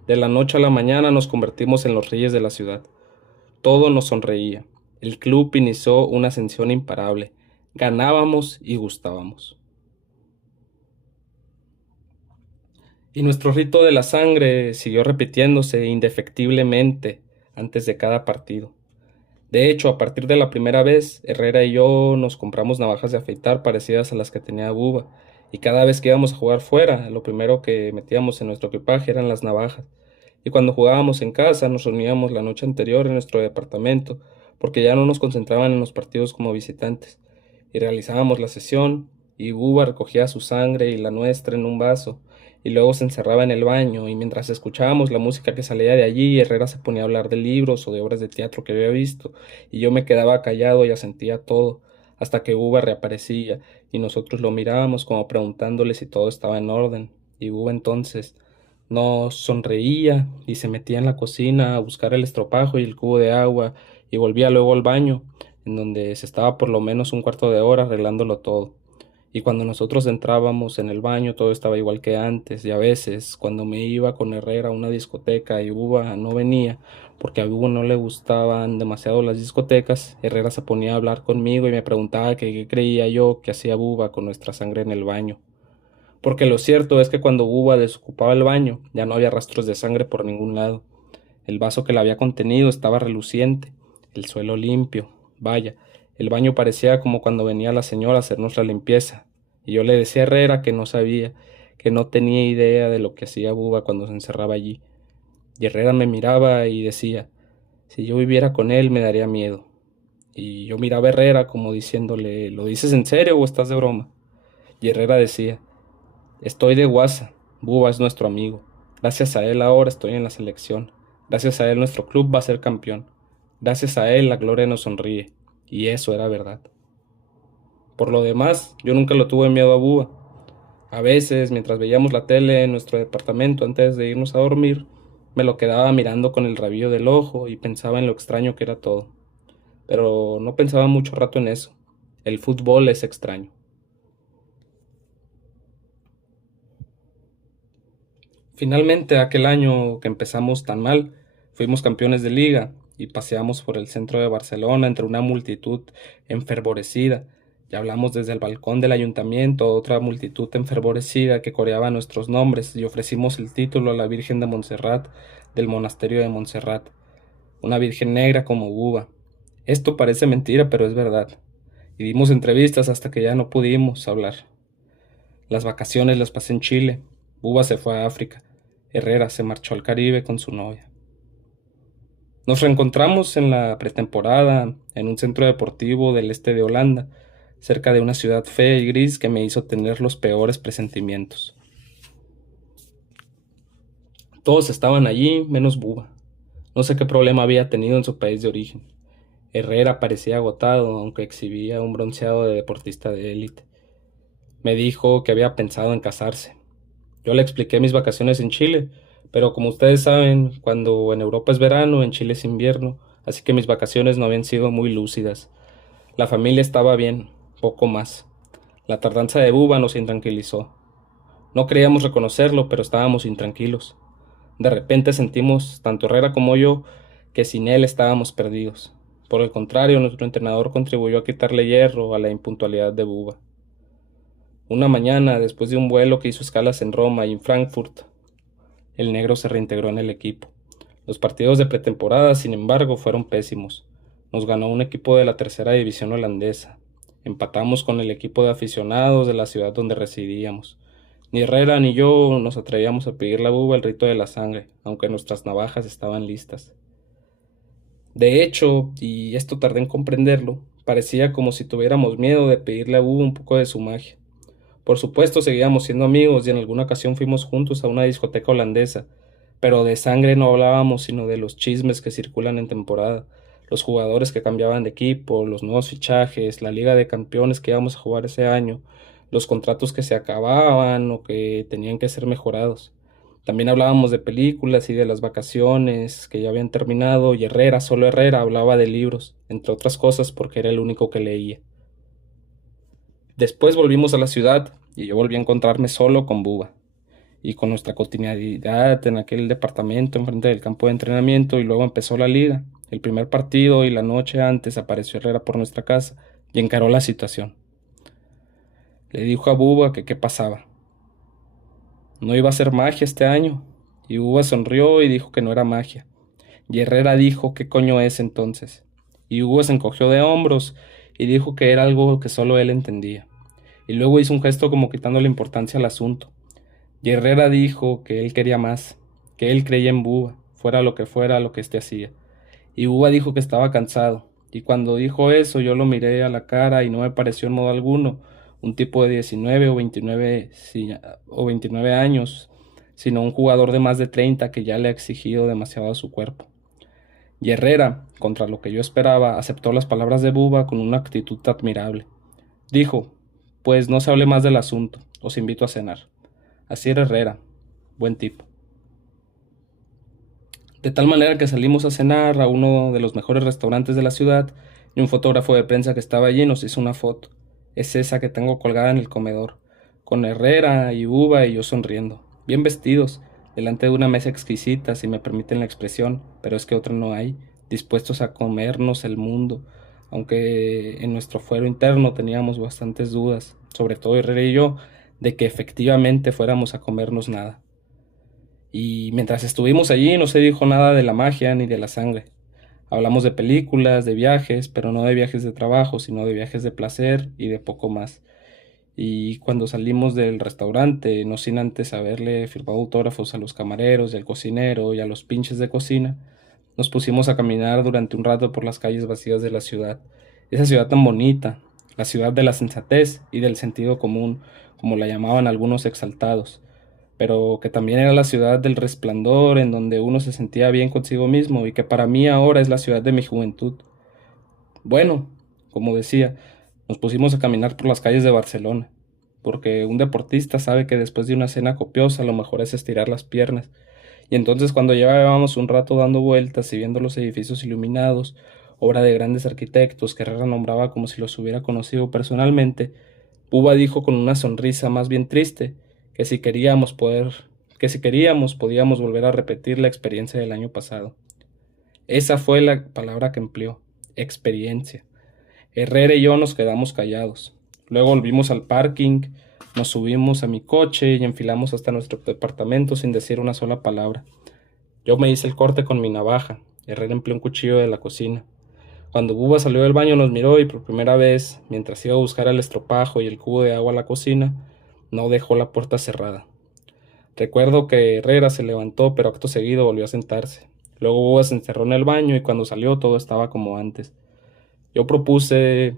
De la noche a la mañana nos convertimos en los reyes de la ciudad. Todo nos sonreía. El club inició una ascensión imparable. Ganábamos y gustábamos. Y nuestro rito de la sangre siguió repitiéndose indefectiblemente antes de cada partido. De hecho, a partir de la primera vez, Herrera y yo nos compramos navajas de afeitar parecidas a las que tenía Buba, y cada vez que íbamos a jugar fuera, lo primero que metíamos en nuestro equipaje eran las navajas. Y cuando jugábamos en casa, nos reuníamos la noche anterior en nuestro departamento, porque ya no nos concentraban en los partidos como visitantes, y realizábamos la sesión, y Buba recogía su sangre y la nuestra en un vaso, y luego se encerraba en el baño, y mientras escuchábamos la música que salía de allí, Herrera se ponía a hablar de libros o de obras de teatro que había visto, y yo me quedaba callado y asentía todo, hasta que Buba reaparecía, y nosotros lo mirábamos como preguntándole si todo estaba en orden, y Buba entonces nos sonreía y se metía en la cocina a buscar el estropajo y el cubo de agua, y volvía luego al baño, en donde se estaba por lo menos un cuarto de hora arreglándolo todo. Y cuando nosotros entrábamos en el baño todo estaba igual que antes, y a veces cuando me iba con Herrera a una discoteca y Buba no venía, porque a Buba no le gustaban demasiado las discotecas, Herrera se ponía a hablar conmigo y me preguntaba que qué creía yo que hacía Buba con nuestra sangre en el baño. Porque lo cierto es que cuando Buba desocupaba el baño ya no había rastros de sangre por ningún lado. El vaso que la había contenido estaba reluciente, el suelo limpio, vaya, el baño parecía como cuando venía la señora a hacernos la limpieza, y yo le decía a Herrera que no sabía, que no tenía idea de lo que hacía Buba cuando se encerraba allí. Y Herrera me miraba y decía, si yo viviera con él me daría miedo. Y yo miraba a Herrera como diciéndole, ¿lo dices en serio o estás de broma? Y Herrera decía, estoy de guasa, Buba es nuestro amigo. Gracias a él ahora estoy en la selección. Gracias a él nuestro club va a ser campeón. Gracias a él la gloria nos sonríe. Y eso era verdad. Por lo demás, yo nunca lo tuve miedo a Buba. A veces, mientras veíamos la tele en nuestro departamento antes de irnos a dormir, me lo quedaba mirando con el rabillo del ojo y pensaba en lo extraño que era todo. Pero no pensaba mucho rato en eso. El fútbol es extraño. Finalmente, aquel año que empezamos tan mal, fuimos campeones de liga y paseamos por el centro de Barcelona entre una multitud enfervorecida. Y hablamos desde el balcón del ayuntamiento a otra multitud enfervorecida que coreaba nuestros nombres y ofrecimos el título a la Virgen de Montserrat del monasterio de Montserrat, una virgen negra como Buba. Esto parece mentira, pero es verdad. Y dimos entrevistas hasta que ya no pudimos hablar. Las vacaciones las pasé en Chile. Buba se fue a África. Herrera se marchó al Caribe con su novia. Nos reencontramos en la pretemporada en un centro deportivo del este de Holanda, cerca de una ciudad fea y gris que me hizo tener los peores presentimientos. Todos estaban allí, menos Buba. No sé qué problema había tenido en su país de origen. Herrera parecía agotado, aunque exhibía un bronceado de deportista de élite. Me dijo que había pensado en casarse. Yo le expliqué mis vacaciones en Chile, pero como ustedes saben, cuando en Europa es verano, en Chile es invierno, así que mis vacaciones no habían sido muy lúcidas. La familia estaba bien, poco más. La tardanza de Buba nos intranquilizó. No queríamos reconocerlo, pero estábamos intranquilos. De repente sentimos, tanto Herrera como yo, que sin él estábamos perdidos. Por el contrario, nuestro entrenador contribuyó a quitarle hierro a la impuntualidad de Buba. Una mañana, después de un vuelo que hizo escalas en Roma y en Frankfurt, el negro se reintegró en el equipo. Los partidos de pretemporada, sin embargo, fueron pésimos. Nos ganó un equipo de la tercera división holandesa. Empatamos con el equipo de aficionados de la ciudad donde residíamos. Ni Herrera ni yo nos atrevíamos a pedirle a Buba el rito de la sangre, aunque nuestras navajas estaban listas. De hecho, y esto tardé en comprenderlo, parecía como si tuviéramos miedo de pedirle a Buba un poco de su magia. Por supuesto, seguíamos siendo amigos y en alguna ocasión fuimos juntos a una discoteca holandesa, pero de sangre no hablábamos sino de los chismes que circulan en temporada, los jugadores que cambiaban de equipo, los nuevos fichajes, la Liga de Campeones que íbamos a jugar ese año, los contratos que se acababan o que tenían que ser mejorados. También hablábamos de películas y de las vacaciones que ya habían terminado y Herrera, solo Herrera, hablaba de libros, entre otras cosas porque era el único que leía. Después volvimos a la ciudad y yo volví a encontrarme solo con Buba y con nuestra cotidianidad en aquel departamento enfrente del campo de entrenamiento y luego empezó la liga. El primer partido y la noche antes apareció Herrera por nuestra casa y encaró la situación. Le dijo a Buba que qué pasaba. No iba a ser magia este año y Buba sonrió y dijo que no era magia. Y Herrera dijo qué coño es entonces. Y Buba se encogió de hombros y dijo que era algo que solo él entendía. Y luego hizo un gesto como quitándole importancia al asunto. Y Herrera dijo que él quería más, que él creía en Buba, fuera lo que éste hacía. Y Buba dijo que estaba cansado. Y cuando dijo eso yo lo miré a la cara y no me pareció en modo alguno un tipo de 19 o 29, o 29 años, sino un jugador de más de 30 que ya le ha exigido demasiado a su cuerpo. Y Herrera, contra lo que yo esperaba, aceptó las palabras de Buba con una actitud admirable. Dijo, pues no se hable más del asunto, os invito a cenar. Así era Herrera, buen tipo. De tal manera que salimos a cenar a uno de los mejores restaurantes de la ciudad y un fotógrafo de prensa que estaba allí nos hizo una foto. Es esa que tengo colgada en el comedor, con Herrera y Buba y yo sonriendo, bien vestidos, delante de una mesa exquisita, si me permiten la expresión, pero es que otra no hay, dispuestos a comernos el mundo, aunque en nuestro fuero interno teníamos bastantes dudas, sobre todo Herrera y yo, de que efectivamente fuéramos a comernos nada. Y mientras estuvimos allí no se dijo nada de la magia ni de la sangre. Hablamos de películas, de viajes, pero no de viajes de trabajo, sino de viajes de placer y de poco más. Y cuando salimos del restaurante, no sin antes haberle firmado autógrafos a los camareros y al cocinero y a los pinches de cocina, nos pusimos a caminar durante un rato por las calles vacías de la ciudad. Esa ciudad tan bonita, la ciudad de la sensatez y del sentido común, como la llamaban algunos exaltados, pero que también era la ciudad del resplandor en donde uno se sentía bien consigo mismo y que para mí ahora es la ciudad de mi juventud. Bueno, como decía, nos pusimos a caminar por las calles de Barcelona, porque un deportista sabe que después de una cena copiosa lo mejor es estirar las piernas, y entonces cuando llevábamos un rato dando vueltas y viendo los edificios iluminados, obra de grandes arquitectos que Herrera nombraba como si los hubiera conocido personalmente, Buba dijo con una sonrisa más bien triste que que si queríamos podíamos volver a repetir la experiencia del año pasado. Esa fue la palabra que empleó, experiencia. Herrera y yo nos quedamos callados. Luego volvimos al parking, nos subimos a mi coche y enfilamos hasta nuestro departamento sin decir una sola palabra. Yo me hice el corte con mi navaja. Herrera empleó un cuchillo de la cocina. Cuando Buba salió del baño nos miró y por primera vez, mientras iba a buscar el estropajo y el cubo de agua a la cocina, no dejó la puerta cerrada. Recuerdo que Herrera se levantó, pero acto seguido volvió a sentarse. Luego Buba se encerró en el baño y cuando salió todo estaba como antes. Yo propuse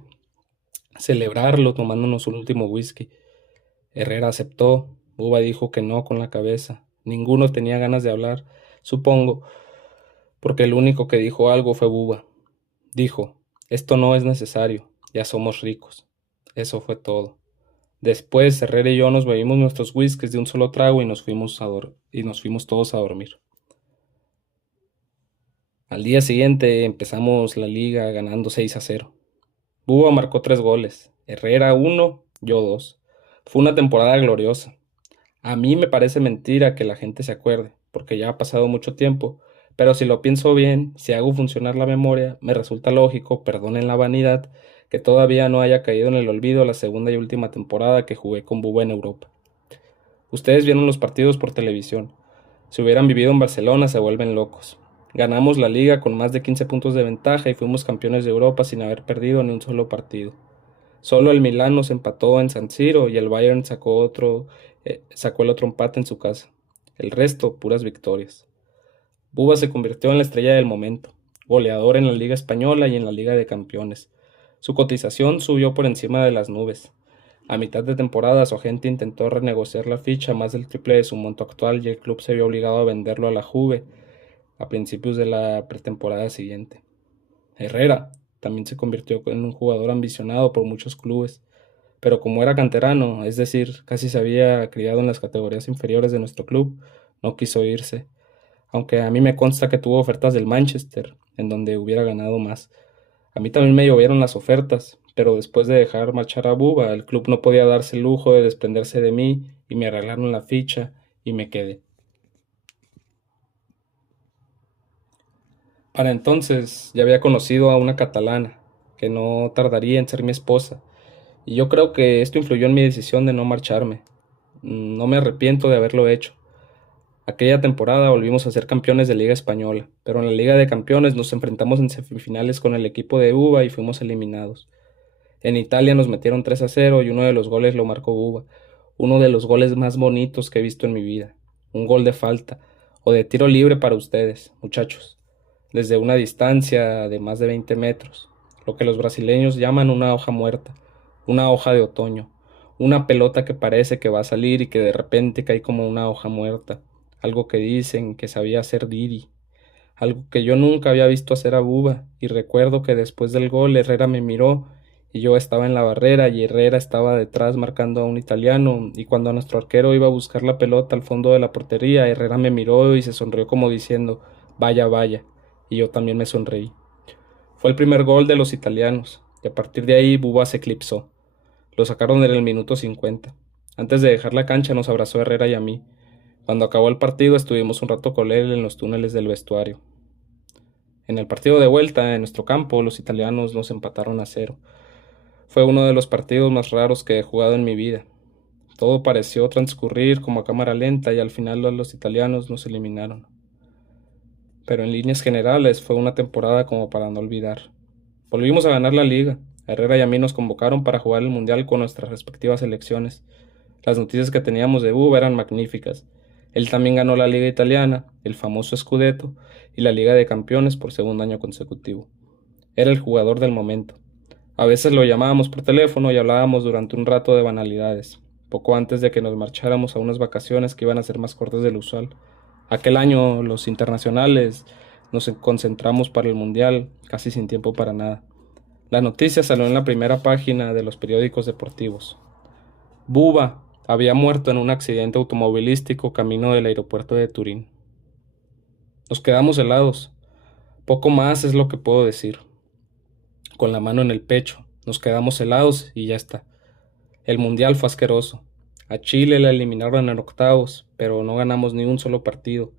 celebrarlo tomándonos un último whisky. Herrera aceptó. Buba dijo que no con la cabeza. Ninguno tenía ganas de hablar, supongo, porque el único que dijo algo fue Buba. Dijo, esto no es necesario, ya somos ricos. Eso fue todo. Después Herrera y yo nos bebimos nuestros whiskies de un solo trago y nos fuimos todos a dormir. Al día siguiente empezamos la liga ganando 6-0. Buba marcó 3 goles, Herrera uno, yo dos. Fue una temporada gloriosa. A mí me parece mentira que la gente se acuerde, porque ya ha pasado mucho tiempo, pero si lo pienso bien, si hago funcionar la memoria, me resulta lógico, perdonen la vanidad, que todavía no haya caído en el olvido la segunda y última temporada que jugué con Buba en Europa. Ustedes vieron los partidos por televisión. Si hubieran vivido en Barcelona, se vuelven locos. Ganamos la liga con más de 15 puntos de ventaja y fuimos campeones de Europa sin haber perdido ni un solo partido. Solo el Milán nos empató en San Siro y el Bayern sacó el otro empate en su casa. El resto, puras victorias. Buba se convirtió en la estrella del momento, goleador en la Liga Española y en la Liga de Campeones. Su cotización subió por encima de las nubes. A mitad de temporada su agente intentó renegociar la ficha más del triple de su monto actual y el club se vio obligado a venderlo a la Juve a principios de la pretemporada siguiente. Herrera también se convirtió en un jugador ambicionado por muchos clubes, pero como era canterano, es decir, casi se había criado en las categorías inferiores de nuestro club, no quiso irse, aunque a mí me consta que tuvo ofertas del Manchester, en donde hubiera ganado más. A mí también me llovieron las ofertas, pero después de dejar marchar a Buba, el club no podía darse el lujo de desprenderse de mí y me arreglaron la ficha y me quedé. Para entonces ya había conocido a una catalana, que no tardaría en ser mi esposa, y yo creo que esto influyó en mi decisión de no marcharme. No me arrepiento de haberlo hecho. Aquella temporada volvimos a ser campeones de Liga Española, pero en la Liga de Campeones nos enfrentamos en semifinales con el equipo de Uva y fuimos eliminados. En Italia nos metieron 3-0 y uno de los goles lo marcó Uva, uno de los goles más bonitos que he visto en mi vida. Un gol de falta o de tiro libre para ustedes, muchachos, desde una distancia de más de 20 metros, lo que los brasileños llaman una hoja muerta, una hoja de otoño, una pelota que parece que va a salir y que de repente cae como una hoja muerta, algo que dicen que sabía hacer Didi, algo que yo nunca había visto hacer a Buba, y recuerdo que después del gol Herrera me miró y yo estaba en la barrera y Herrera estaba detrás marcando a un italiano, y cuando nuestro arquero iba a buscar la pelota al fondo de la portería, Herrera me miró y se sonrió como diciendo, vaya, vaya, y yo también me sonreí. Fue el primer gol de los italianos, y a partir de ahí Buba se eclipsó. Lo sacaron en el minuto 50. Antes de dejar la cancha nos abrazó Herrera y a mí. Cuando acabó el partido estuvimos un rato con él en los túneles del vestuario. En el partido de vuelta, en nuestro campo, los italianos nos empataron a 0. Fue uno de los partidos más raros que he jugado en mi vida. Todo pareció transcurrir como a cámara lenta y al final los italianos nos eliminaron. Pero en líneas generales fue una temporada como para no olvidar. Volvimos a ganar la liga. Herrera y a mí nos convocaron para jugar el mundial con nuestras respectivas selecciones. Las noticias que teníamos de Buba eran magníficas. Él también ganó la Liga Italiana, el famoso Scudetto, y la Liga de Campeones por segundo año consecutivo. Era el jugador del momento. A veces lo llamábamos por teléfono y hablábamos durante un rato de banalidades, poco antes de que nos marcháramos a unas vacaciones que iban a ser más cortas del usual. Aquel año, los internacionales, nos concentramos para el Mundial, casi sin tiempo para nada. La noticia salió en la primera página de los periódicos deportivos. Buba había muerto en un accidente automovilístico camino del aeropuerto de Turín. Nos quedamos helados. Poco más es lo que puedo decir. Con la mano en el pecho, nos quedamos helados y ya está. El mundial fue asqueroso. A Chile la eliminaron en octavos, pero no ganamos ni un solo partido.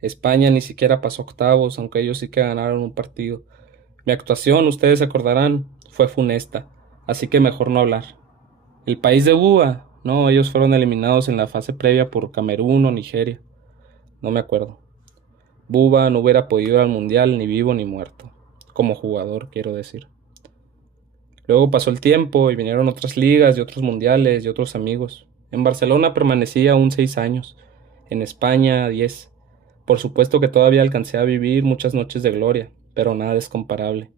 España ni siquiera pasó octavos, aunque ellos sí que ganaron un partido. Mi actuación, ustedes se acordarán, fue funesta, así que mejor no hablar. El país de Buba, no, ellos fueron eliminados en la fase previa por Camerún o Nigeria. No me acuerdo. Buba no hubiera podido ir al mundial ni vivo ni muerto. Como jugador, quiero decir. Luego pasó el tiempo y vinieron otras ligas y otros mundiales y otros amigos. En Barcelona permanecí aún 6 años. En España 10. Por supuesto que todavía alcancé a vivir muchas noches de gloria, pero nada es comparable.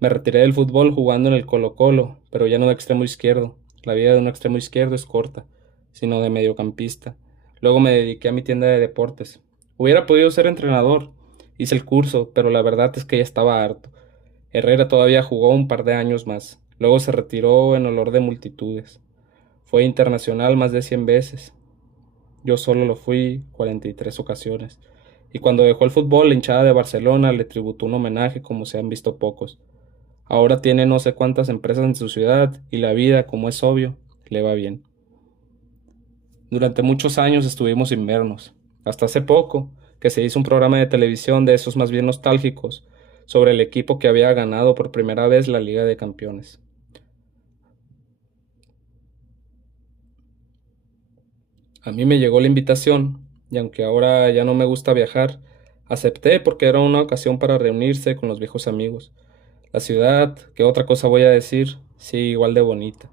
Me retiré del fútbol jugando en el Colo-Colo, pero ya no de extremo izquierdo. La vida de un extremo izquierdo es corta, sino de mediocampista. Luego me dediqué a mi tienda de deportes. Hubiera podido ser entrenador. Hice el curso, pero la verdad es que ya estaba harto. Herrera todavía jugó un par de años más. Luego se retiró en olor de multitudes. Fue internacional más de 100 veces. Yo solo lo fui 43 ocasiones. Y cuando dejó el fútbol, la hinchada de Barcelona le tributó un homenaje como se han visto pocos. Ahora tiene no sé cuántas empresas en su ciudad y la vida, como es obvio, le va bien. Durante muchos años estuvimos sin vernos, hasta hace poco, que se hizo un programa de televisión de esos más bien nostálgicos, sobre el equipo que había ganado por primera vez la Liga de Campeones. A mí me llegó la invitación, y aunque ahora ya no me gusta viajar, acepté porque era una ocasión para reunirse con los viejos amigos. La ciudad, ¿qué otra cosa voy a decir? Sí, igual de bonita.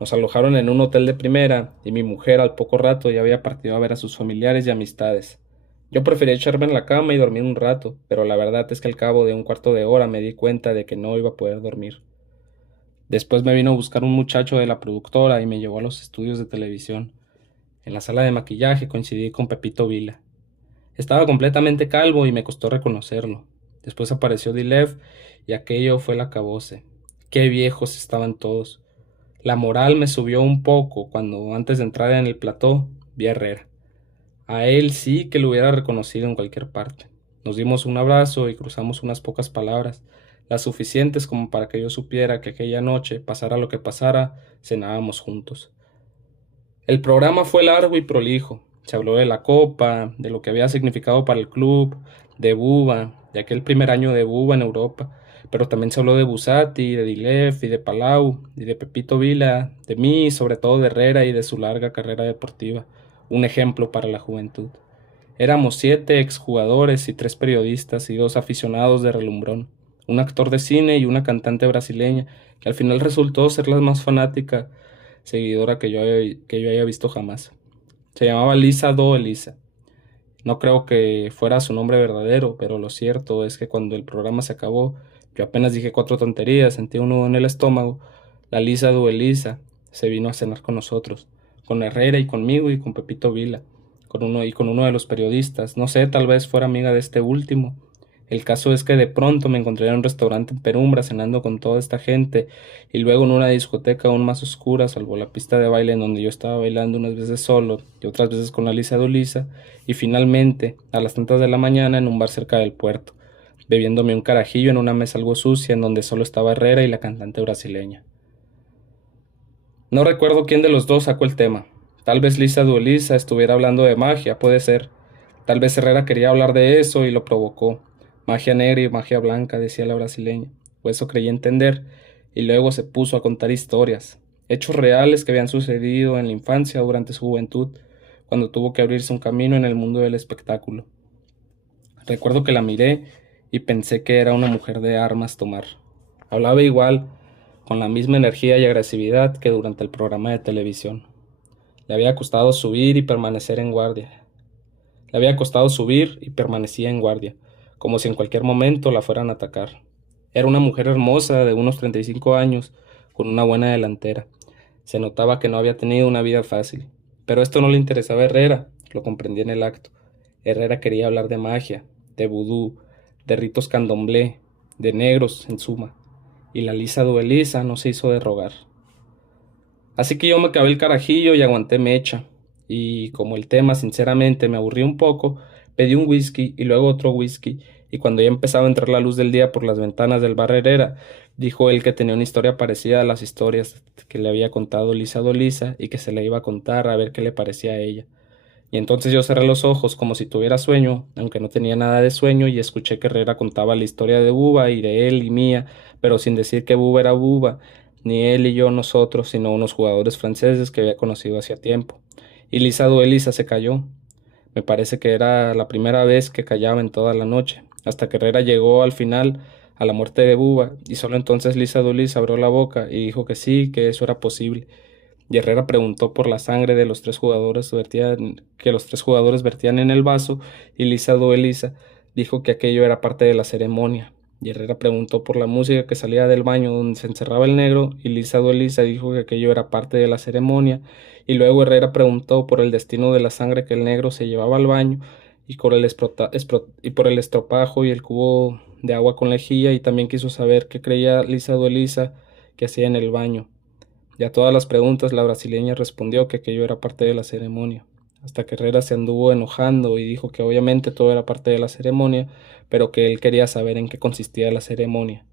Nos alojaron en un hotel de primera y mi mujer al poco rato ya había partido a ver a sus familiares y amistades. Yo preferí echarme en la cama y dormir un rato, pero la verdad es que al cabo de un cuarto de hora me di cuenta de que no iba a poder dormir. Después me vino a buscar un muchacho de la productora y me llevó a los estudios de televisión. En la sala de maquillaje coincidí con Pepito Vila. Estaba completamente calvo y me costó reconocerlo. Después apareció Dilev y aquello fue el acabose. Qué viejos estaban todos. La moral me subió un poco cuando, antes de entrar en el plató, vi a Herrera. A él sí que lo hubiera reconocido en cualquier parte. Nos dimos un abrazo y cruzamos unas pocas palabras, las suficientes como para que yo supiera que aquella noche, pasara lo que pasara, cenábamos juntos. El programa fue largo y prolijo. Se habló de la Copa, de lo que había significado para el club, de Buba, de aquel primer año de Buba en Europa, pero también se habló de Busati, de Dilev y de Palau, y de Pepito Vila, de mí y sobre todo de Herrera y de su larga carrera deportiva, un ejemplo para la juventud. Éramos 7 exjugadores y 3 periodistas y 2 aficionados de relumbrón, un actor de cine y una cantante brasileña, que al final resultó ser la más fanática seguidora que yo haya visto jamás. Se llamaba Lisa Do Elisa. No creo que fuera su nombre verdadero, pero lo cierto es que cuando el programa se acabó, yo apenas dije 4 tonterías, sentí un nudo en el estómago. La Lisa Do Elisa se vino a cenar con nosotros, con Herrera y conmigo y con Pepito Vila, con uno de los periodistas. No sé, tal vez fuera amiga de este último. El caso es que de pronto me encontré en un restaurante en Perumbra cenando con toda esta gente y luego en una discoteca aún más oscura, salvo la pista de baile en donde yo estaba bailando unas veces solo y otras veces con la Lisa Dolisa, y finalmente a las tantas de la mañana en un bar cerca del puerto, bebiéndome un carajillo en una mesa algo sucia en donde solo estaba Herrera y la cantante brasileña. No recuerdo quién de los dos sacó el tema. Tal vez Lisa Duelisa estuviera hablando de magia, puede ser. Tal vez Herrera quería hablar de eso y lo provocó. Magia negra y magia blanca, decía la brasileña, o eso creí entender, y luego se puso a contar historias, hechos reales que habían sucedido en la infancia o durante su juventud, cuando tuvo que abrirse un camino en el mundo del espectáculo. Recuerdo que la miré y pensé que era una mujer de armas tomar. Hablaba igual, con la misma energía y agresividad que durante el programa de televisión. Le había costado subir y permanecer en guardia. Le había costado subir y permanecía en guardia, como si en cualquier momento la fueran a atacar. Era una mujer hermosa de unos 35 años, con una buena delantera. Se notaba que no había tenido una vida fácil. Pero esto no le interesaba a Herrera, lo comprendí en el acto. Herrera quería hablar de magia, de vudú, de ritos candomblé, de negros, en suma. Y la Lisa Duelisa no se hizo de rogar. Así que yo me acabé el carajillo y aguanté mecha. Y como el tema sinceramente me aburrió un poco, pedí un whisky y luego otro whisky. Y cuando ya empezaba a entrar la luz del día por las ventanas del bar Herrera, dijo él que tenía una historia parecida a las historias que le había contado Lisa Dolisa y que se le iba a contar a ver qué le parecía a ella. Y entonces yo cerré los ojos como si tuviera sueño, aunque no tenía nada de sueño, y escuché que Herrera contaba la historia de Buba y de él y mía, pero sin decir que Buba era Buba, ni él y yo nosotros, sino unos jugadores franceses que había conocido hacía tiempo. Y Lisa Duelisa se calló. Me parece que era la primera vez que callaba en toda la noche, hasta que Herrera llegó al final a la muerte de Buba, y solo entonces Lisa Duelisa abrió la boca y dijo que sí, que eso era posible. Y Herrera preguntó por la sangre de los 3 jugadores que los 3 jugadores vertían en el vaso, y Lisa Duelisa dijo que aquello era parte de la ceremonia. Y Herrera preguntó por la música que salía del baño donde se encerraba el negro, y Lisa Duelisa dijo que aquello era parte de la ceremonia. Y luego Herrera preguntó por el destino de la sangre que el negro se llevaba al baño, y por el estropajo y el cubo de agua con lejía, y también quiso saber qué creía Lisa Duelisa que hacía en el baño. Y a todas las preguntas la brasileña respondió que aquello era parte de la ceremonia, hasta que Herrera se anduvo enojando y dijo que obviamente todo era parte de la ceremonia, pero que él quería saber en qué consistía la ceremonia.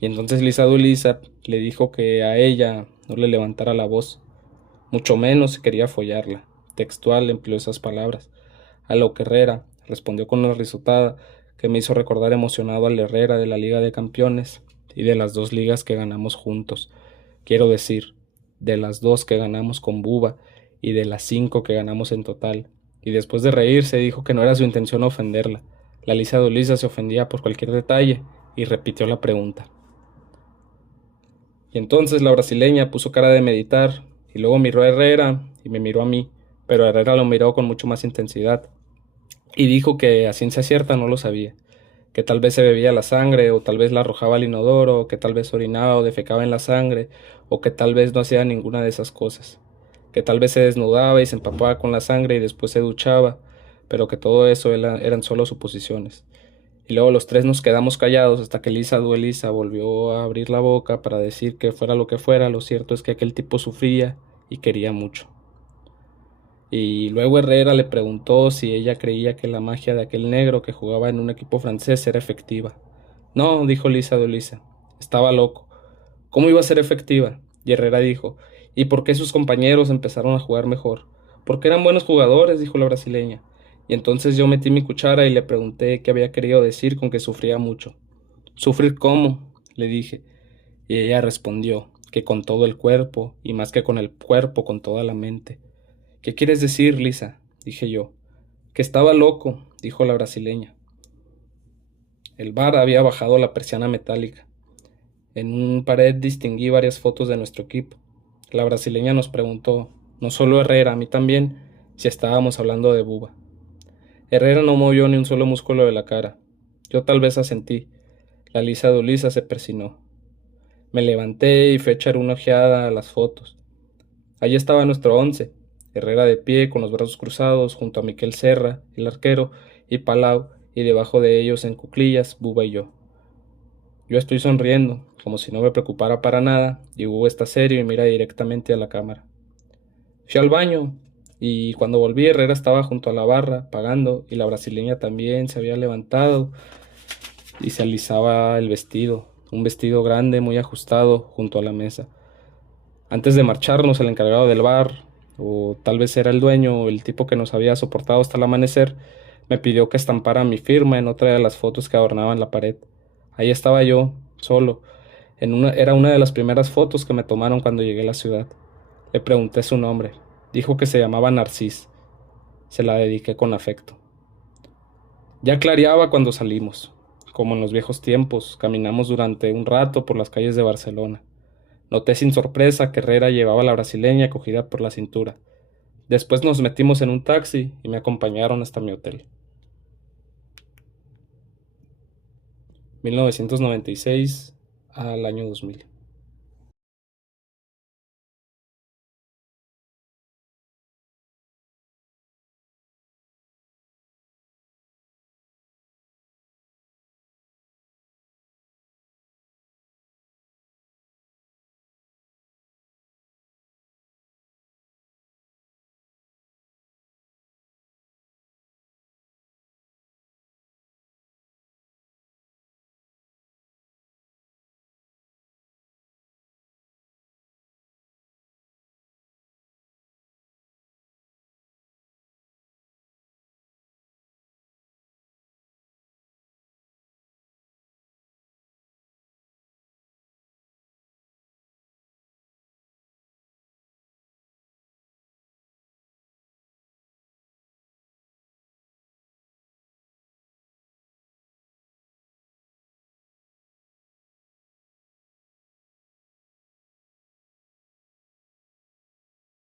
Y entonces Lisa Dulisa le dijo que a ella no le levantara la voz, mucho menos si quería follarla. Textual empleó esas palabras. A lo que Herrera respondió con una risotada que me hizo recordar emocionado al Herrera de la Liga de Campeones y de las 2 ligas que ganamos juntos. Quiero decir, de las 2 que ganamos con Buba y de las 5 que ganamos en total. Y después de reírse dijo que no era su intención ofenderla. La Lisa Dulisa se ofendía por cualquier detalle y repitió la pregunta. Y entonces la brasileña puso cara de meditar y luego miró a Herrera y me miró a mí, pero Herrera lo miró con mucho más intensidad y dijo que a ciencia cierta no lo sabía, que tal vez se bebía la sangre o tal vez la arrojaba al inodoro, o que tal vez orinaba o defecaba en la sangre, o que tal vez no hacía ninguna de esas cosas, que tal vez se desnudaba y se empapaba con la sangre y después se duchaba, pero que todo eso eran solo suposiciones. Y luego los tres nos quedamos callados hasta que Lisa Duelisa volvió a abrir la boca para decir que fuera lo que fuera, lo cierto es que aquel tipo sufría y quería mucho. Y luego Herrera le preguntó si ella creía que la magia de aquel negro que jugaba en un equipo francés era efectiva. No, dijo Lisa Duelisa, estaba loco. ¿Cómo iba a ser efectiva? Y Herrera dijo, ¿y por qué sus compañeros empezaron a jugar mejor? Porque eran buenos jugadores, dijo la brasileña. Y entonces yo metí mi cuchara y le pregunté qué había querido decir con que sufría mucho. ¿Sufrir cómo? Le dije. Y ella respondió, que con todo el cuerpo, y más que con el cuerpo, con toda la mente. ¿Qué quieres decir, Lisa? Dije yo. Que estaba loco, dijo la brasileña. El bar había bajado la persiana metálica. En un pared distinguí varias fotos de nuestro equipo. La brasileña nos preguntó, no solo Herrera, a mí también, si estábamos hablando de Buba. Herrera no movió ni un solo músculo de la cara. Yo tal vez asentí. La Lisa Dulisa se persinó. Me levanté y fui a echar una ojeada a las fotos. Allí estaba nuestro once. Herrera de pie, con los brazos cruzados, junto a Miquel Serra, el arquero, y Palau, y debajo de ellos en cuclillas, Buba y yo. Yo estoy sonriendo, como si no me preocupara para nada, y Buba está serio y mira directamente a la cámara. Fui al baño, y cuando volví Herrera estaba junto a la barra, pagando, y la brasileña también se había levantado y se alisaba el vestido, un vestido grande, muy ajustado, junto a la mesa. Antes de marcharnos, el encargado del bar, o tal vez era el dueño o el tipo que nos había soportado hasta el amanecer, me pidió que estampara mi firma en otra de las fotos que adornaban la pared. Ahí estaba yo, solo. Era una de las primeras fotos que me tomaron cuando llegué a la ciudad. Le pregunté su nombre. Dijo que se llamaba Narcís. Se la dediqué con afecto. Ya clareaba cuando salimos. Como en los viejos tiempos, caminamos durante un rato por las calles de Barcelona. Noté sin sorpresa que Herrera llevaba a la brasileña cogida por la cintura. Después nos metimos en un taxi y me acompañaron hasta mi hotel. 1996 al año 2000.